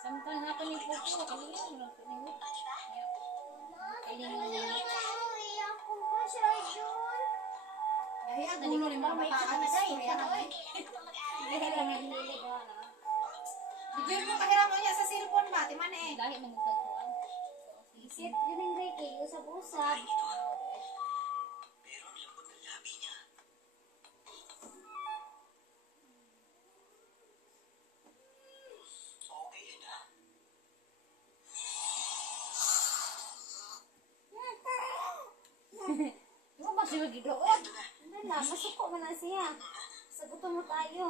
Samtang nga pa ni Pupo, ano yun? Kaya gulo ni mga bataan na siya. Bigyan mo kahirap mo niya sa cellphone ba? Timan eh. Dahil nagkagkuhan. Isit, yun ang Ricky. Usap-usap. Pero ang lambot ng labi niya. Okay yun ah. Di mo ba siya gidoon? Ano na, masuko mo na siya. Sagutan mo tayo.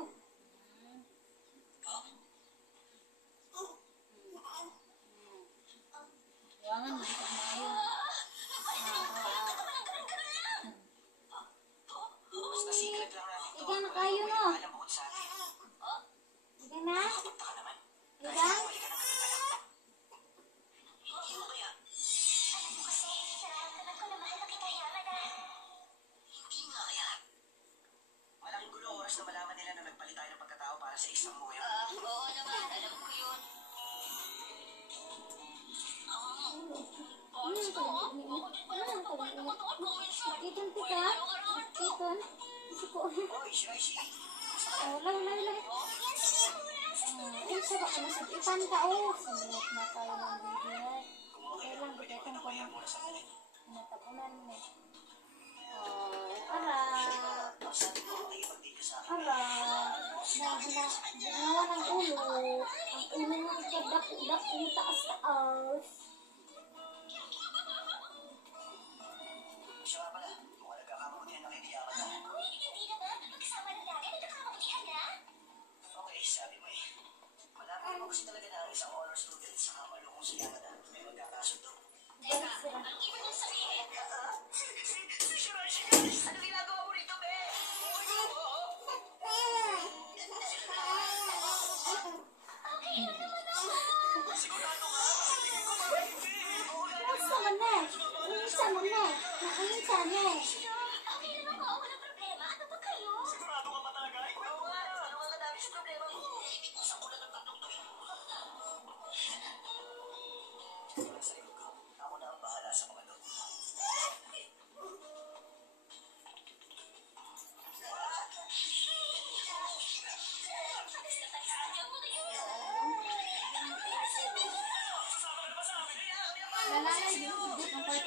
Yaman, hindi ka maayo. Basta secret lang natin to. Igan na kayo no. Alam bukod sa atin. Igan na. Punta ka naman. Igan. Balik ka ng kagalang. Hindi mo kaya? Alam mo kasi, nararamdaman ko na mahal na kita, Yamada. Hindi nga kaya. Malaking gulo oras na malaman nila na nagpalit tayo ng pagkatao para sa isang muya. Oo naman, alam ko yun. Ikan tika. Ikan. Suko. Oy, Shirashi. Oh, lang. Ay, siya baka masag ipan ka, oh. Sinulot na tayo ng video. Okay lang, Pwede bigay ko kang nang kaya muna sa akin. natapunan mo. Oh, ara. Sabi ko, nakipag-video sa akin. Ara. Ginawa ng ulo. Ang ulo mo ikadak-dak yung taas-taas. Siya nga pala, kung nagkakamabutihan na kay Diyaman na. Uy, hindi naman. Magkasama lang natin. Nagkakamabutihan na. Okay, sabi mo eh. Malapit mo kasi talaga na ang isang honor student sa kamalukong si Yamada. May magkakasundo. Teka, ang ibig mong sabihin? Si Shirashi, guys! Ano ginagawa mo rito, be? Okay lang naman ako. Sigurado ka? Kasi tingin ko ba?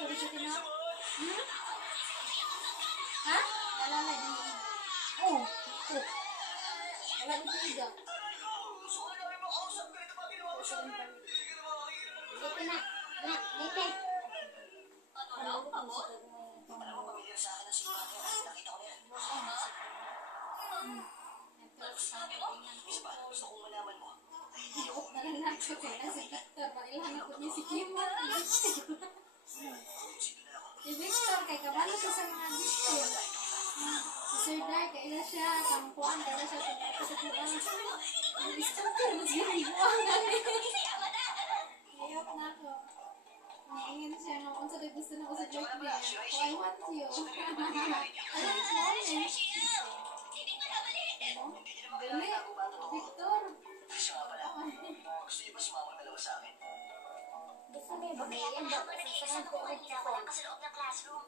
ko dito tina. Ha? Lalala din. Oh. Oh. Wala mo tiga. Dito na. Na, dito. Ano? Ako? Alam mo, pamilyar sa akin ang simbahan niya. Nakita ko na yan. Sabi mo? Isa ba? Gusto kong malaman mo. Nalanak ko kaya si Victor. Pailahan ako niya si Kim. Si Victor, kay kabalo siya sa mga Victor. Si Sir Dar, kailan siya, kampuan, kailan siya pagkakasatuan. Ang Victor, mas ginagawa namin. Ayok na ako. Naingin siya, no, kung sa'yo gusto na ko sa birthday. Ako, I want you. Alam mo, eh. Dali, Victor. Siya nga pala. Gusto niyo ba sumama dalawa sa akin? Gusto mo yung Kaya bagayan pala ba? ako nag-iexam ako kanina, wala ka sa loob ng classroom.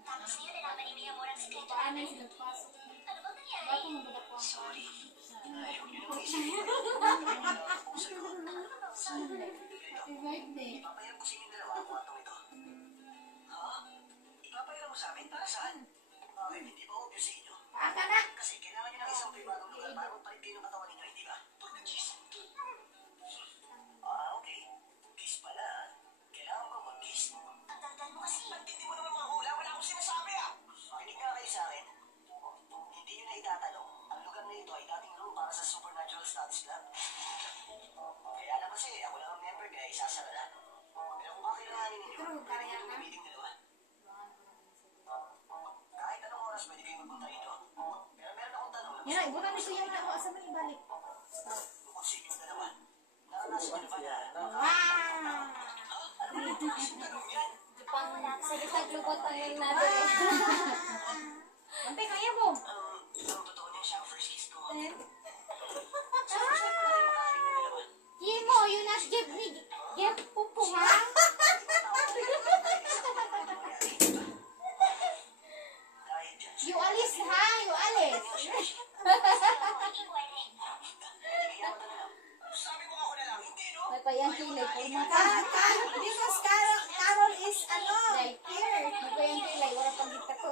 Tapos ngayon, nalaman ni Mia Moore ang sekreto Paano namin. yung sinagpasok? Ano bang nangyari? Bago mo ba ako ang Sorry. Ay, huwag niyo naman isipin. Happy birthday. Ipapahiram ko sa inyong dalawa ang kwartong ito. Ha? Ipapahiram mo sa amin? Para saan? Bakit hindi ba obvious sa inyo? Paaka na! Kasi kailangan niyo ng isang pribadong lugar para magpalit kayo ng katawan ninyo, hindi ba? Pag nag-kiss. Okay. Kiss pala. Kailangan ko mag-kiss. Ang daldal mo kasi. Hindi mo naman mga hula. Wala akong sinasabi ah. Makinig nga kayo sa akin. Hindi nyo na itatanong. Ang lugar na ito ay dating room para sa Supernatural Studies Club. Kaya lang kasi ako lang ang member kaya isasara na. Pero kung kakailanganin ninyo, pwede nyo itong gamitin dalawa. Kahit anong oras pwede kayo magpunta rito. Pero meron akong tanong na Yan, ibutan mo siya na ako. Asa man ibalik? bukod sa inyong dalawa. Naranasan nyo na ba na Wow! tanong yan? Pang salitag lubot ang yun natin. Ante, kaya mo! Ang totoo niya siya ang first kiss ko. Kimo, you not give me give pupu, ha? Dahil dyan, You alis, ha? You alis. Hindi pwede. sabi mo ako na lang, hindi no? May payang kilay, pulma ka. Because Carol is ano? Like, here. May payang kilay, wala pang kita ko.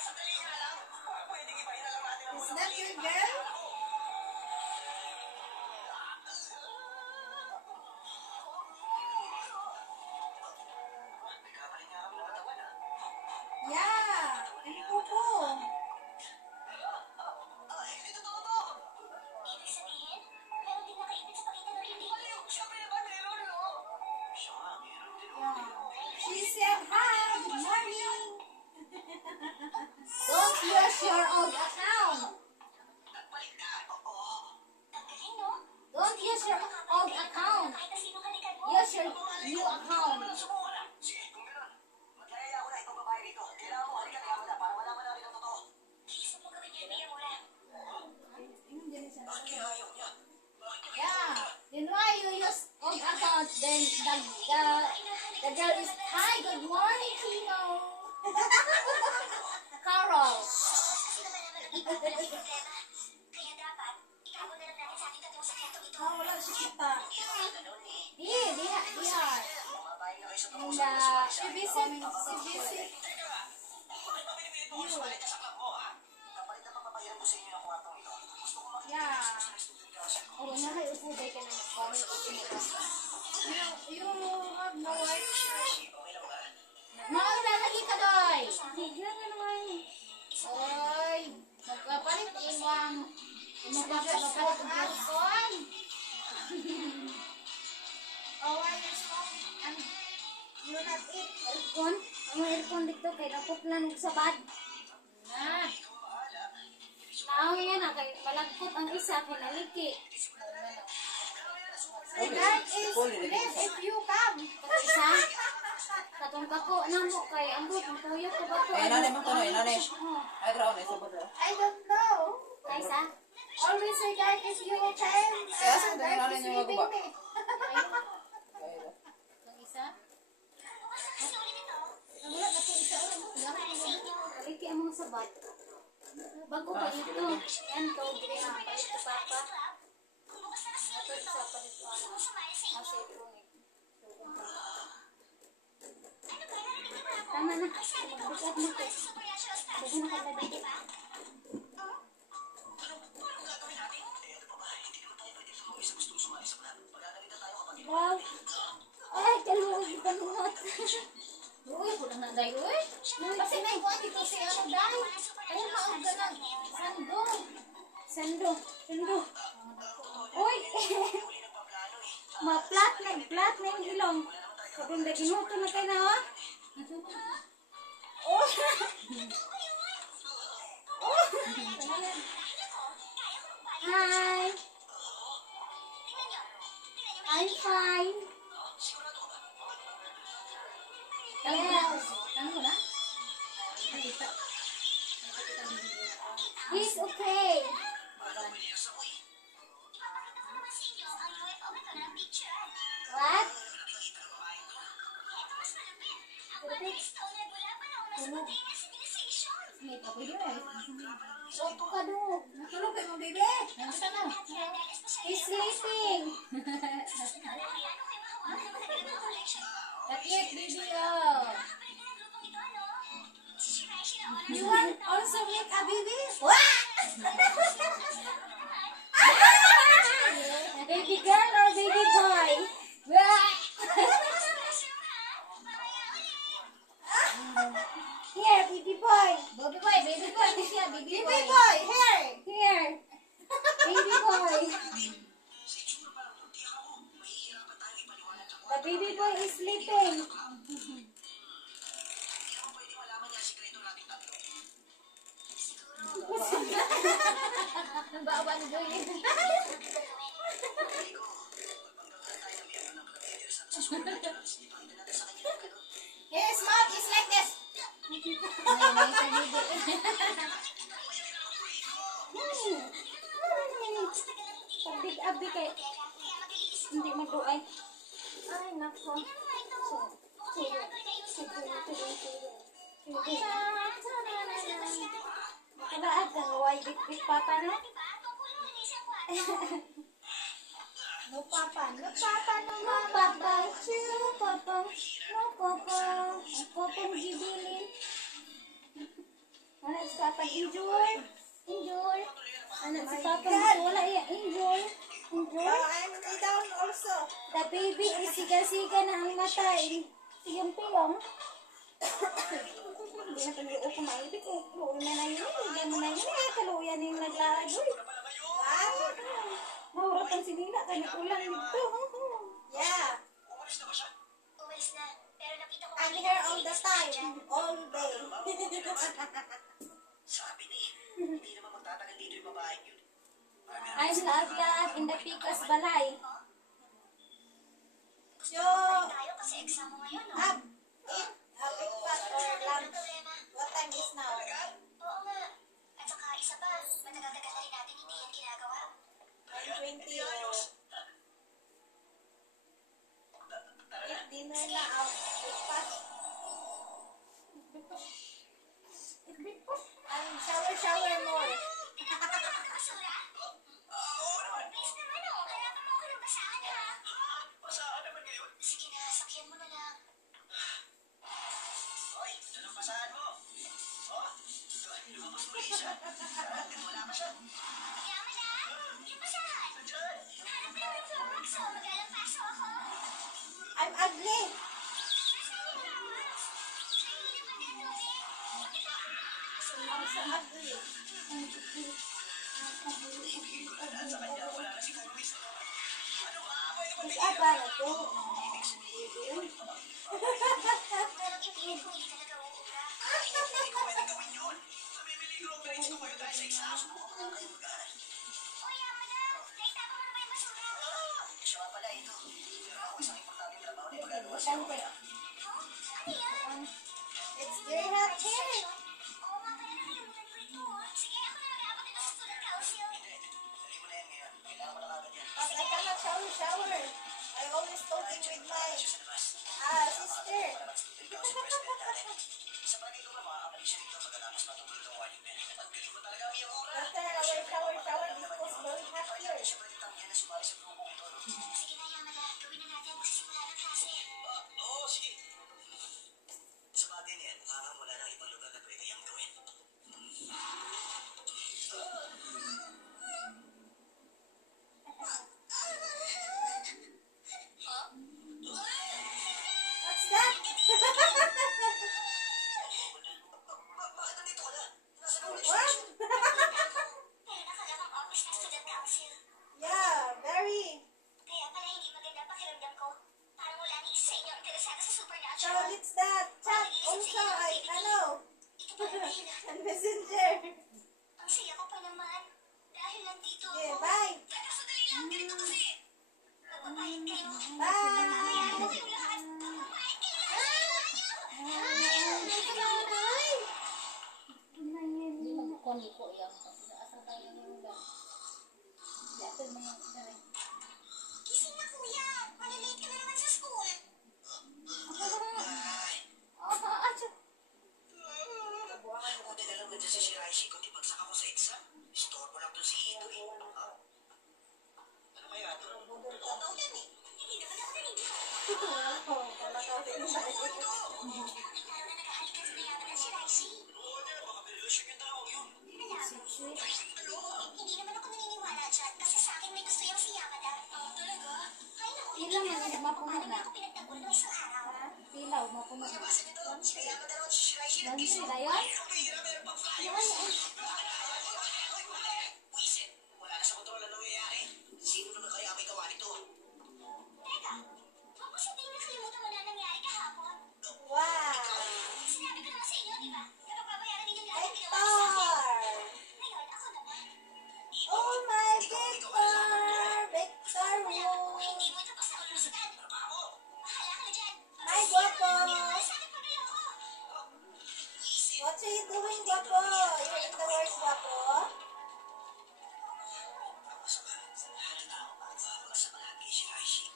Sandali nga lang. Pwedeng ibahin na lang natin ang Is unang that your girl? Nagkapalit nga kami ng katawan ah. Yeah. Ang pupo. Hindi totoo to. Ibig sabihin, meron din nakaibig sa pakita ng hindi. Aliw, siyempre naman meron no? Siya nga, meron din oh. She said hi. Good morning. Don't use your old account. Nagbaliktad. Oo. Ang galing, no? Don't use your old account. Kahit na sinong halikan mo. Use your new account. Subukan na. Sige, kung gano'n. Maglayaya ako na itong babae rito. Kailangan mo halikan kaya mo na para malaman natin ang totoo. Kiss mo gawin yun, Mia Moore. Bakit kaya ayaw niya? Bakit niya Yeah. Then why you use old account? Then the girl is, hi, good morning, Kimo. Carol. Kasi naman naman ang iba wala may problema. Kaya dapat, itago na lang natin sa ating tatlong sekretong ito. Oh, wala si kita. Diha. Mamapahin na kayo sa And Si visit. Si visit. Bakit ba pinipilit mo ulit sumalit sa club mo, ha? Kapalit na papapahiram ko sa inyo ang kwartong ito. Gusto ko makikita Yeah. sa student council ko. oh, nakaiusubay ka na mag-comment. You have no wife. Okay lang ba? Mga lalagi ka, Doy. Bigla nga naman. Oy, magpapalit imang magpapalit ang aircon. Oh, why you smoke? And you not eat? Aircon? Ang aircon dito kay napuplan og sabad. Na. Tao yan na kay malagkot ang isa kay naliki. That is live if you come. Kag isa katong kako na mo kay ambot ang tuyo ko ba to? Eh, nanay mo to, no? Nanay. Oh, Ay, traon na, sabot na. I don't know. kaysa Always say that if you can. Kaya saan tayo nanay niyo maguba? me. Ang isa. Bukas na kasi ulit ito. Wala na po isa. Para sa inyo. naliki ang mga sabad. Bago pa dito. Yan to dire na palit sa papa. Bukas na kasi Ato ulit ito. sa palit pa. Gusto mo sumali sa Ang inyo. cellphone. Tama na. Mag-bigat mo ko. Supernatural status Pwede na na, ka pwede na ba? Wow. Ay, kalungan kita nunot. Uy, kulang na dayo eh. Kasi may kuha dito si ano dayo. Ayun na ang ganang sando. Sando. Sando. Uy! Ma-flat na yung ilong. Kapag naginuto na kayo na, oh. Oh! Oh! Hi! I'm fine. Yes. Ano mo na? He's okay. What? May kapoy din eh. Opo ka do. Natulog kayo mga bebe. Nasa na? He's sleeping. Takit, baby oh. You want also make a baby? Baby girl or baby boy? Here, baby boy. Baby boy, ito siya, baby boy. Here. Here. Baby boy. The baby boy is sleeping. Ang baba ni Joy. Yes, mom, it's like this. Pag-big-abi kay hindi magduay. Ay, nako. Kalaag ka, huwag big-big papa na. No, papa. No, papa. No, No papa, no papa, no papa. Ang popong gibilin. Ano si papa, enjoy. Enjoy. Ano si papa, wala iya, enjoy. Enjoy. I'm lay down also. The baby is siga-siga na ang mata. Siyong-piyong. Hindi na kami ako maibig. Luya na yun. Hindi mo na yun. Kaluya na yung naglaag. Wow. Mahurapan si Nina. Kaya ulan dito. Yeah. Umalis na, pero nakita ko I'm here all the time. All day. Sabi ni, hindi naman magtatagal dito yung babaeng yun. I'm laag-laag in the Picas Balay. So, tayo kasi exam mo ngayon, no? eat a breakfast or lunch. Problema. What time is now? Oo nga. At saka isa pa, matagal-tagal na rin natin hindi yan ginagawa. 1:20. Eat dinner na out. Breakfast. And shower more. Basura? Please naman, oh. Harapan mo ako ng basahan, ha? Basahan naman ngayon. Sige na, sakyan mo na lang. Hoy, ito ang basahan mo. Oh, lumabas mo rin siya. Wala pa siya. Yaman na? Yung basahan. Diyan. Hanap lang ng Clorox, oh. Magalang paso ako. I'm ugly. Basahin mo. Sa'yo naman dito, eh. Bakit ako nakakasura? I'm so ugly. Sa kanya, wala na siguro isa. Ano ka? Pwede mo Apa na to? Walang ipilit kung hindi talaga uura. Hindi ko pwede gawin yun. Namimili ko ang ganito kayo dahil sa exam. Uy, yaman na. Naitapon mo na ba yung basura? Siya nga pala ito. Ako isang importanteng trabaho na magagawa sa Tante. Oh, ano yan? It's very hot here. Oo nga pala, nakalimutan ko ito. Sige, ako na mag-aabot ito sa student council. Dali mo na yan ngayon. Kailangan ko na agad yan. But I cannot shower. I always talking with my sister. Sa bagay ko ba, makakabalik siya dito pagkatapos matungkol itong warning na. At galing mo talaga ang iyong ura. After our shower, because very hot here. Siyempre, ditang yan na sumali sa grupo ito. Sige na, yaman na. Gawin na natin magsisimula ng klase. Oo, sige. Sa bagay Ako ang gipo yang asa tayo yung ulan. Dapat mga dali. Gising na kuya! Malilate ka na naman sa school! Buti na lang nandiyan si Shiraishi kundi bagsak ako sa EDSA. Store mo lang doon si Ito eh. Ha? Ano kaya ito? Oo yan eh! Hindi naman ako naniniwala. Araw na naghahalikan sa mayaman ng Shiraishi. Oo niya, baka may relasyon yung dalawang yun. Hindi naman ako naniniwala dyan kasi sa akin may gusto yung si Yamada. Talaga? Ay naku, hindi Ilang ka mga alam mapuno kung paano na? niya ako pinagtanggol ng isang araw. Pilaw, mapuno. Kaya basa nito, sinayama na naman si Shiraishi ng Ganun kiso. sila yun? Ang bihira, meron pang flyers. Wisit, wala na sa kontrol ang nangyayari. Sino naman kaya may gawa nito? Teka, huwag mo sabihin na kalimutan mo na nangyari kahapon. Wow! Sinabi ko naman sa inyo, di ba? Kapag babayaran ninyo lahat ang ginawa niyo sa akin. Victor! Ngayon, ako naman. Oh my Victor! Victor Wala Wu! kung hindi mo tapos na ululusutan. Trabaho! Bahala ka na dyan. Hi, Guapo! Ginawa sa akin pagayo ko. What are you doing, Guapo? You're in the work, Guapo? Masama. Halata ako masama lahat kay Shiraishi.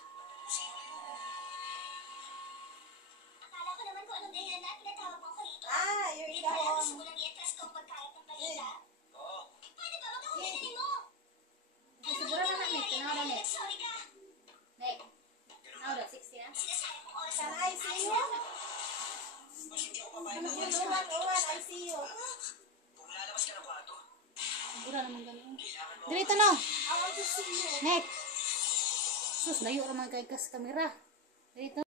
Akala ko naman kung anong dahilan na pinatawag mo ko rito. Ah, you're in Hindi the pala home. gusto mo lang i-atras ko ang pagkain ng balita. Oo. Paano ba magkakulitin mo? Siguro na namin, tinawa na net. Sorry ka. Nek. Ano na, 60 na? Sinasabi mong oras Can na I see you? Mas hindi ako papayag Ano na yun, umalis ka. Uwan, I see you. Kung lalabas ka ng kwarto, Siguro naman ganun. kailangan mo. Dito no. I want to see you. Nek. Sus, layo naman kay kas kamera. Dito.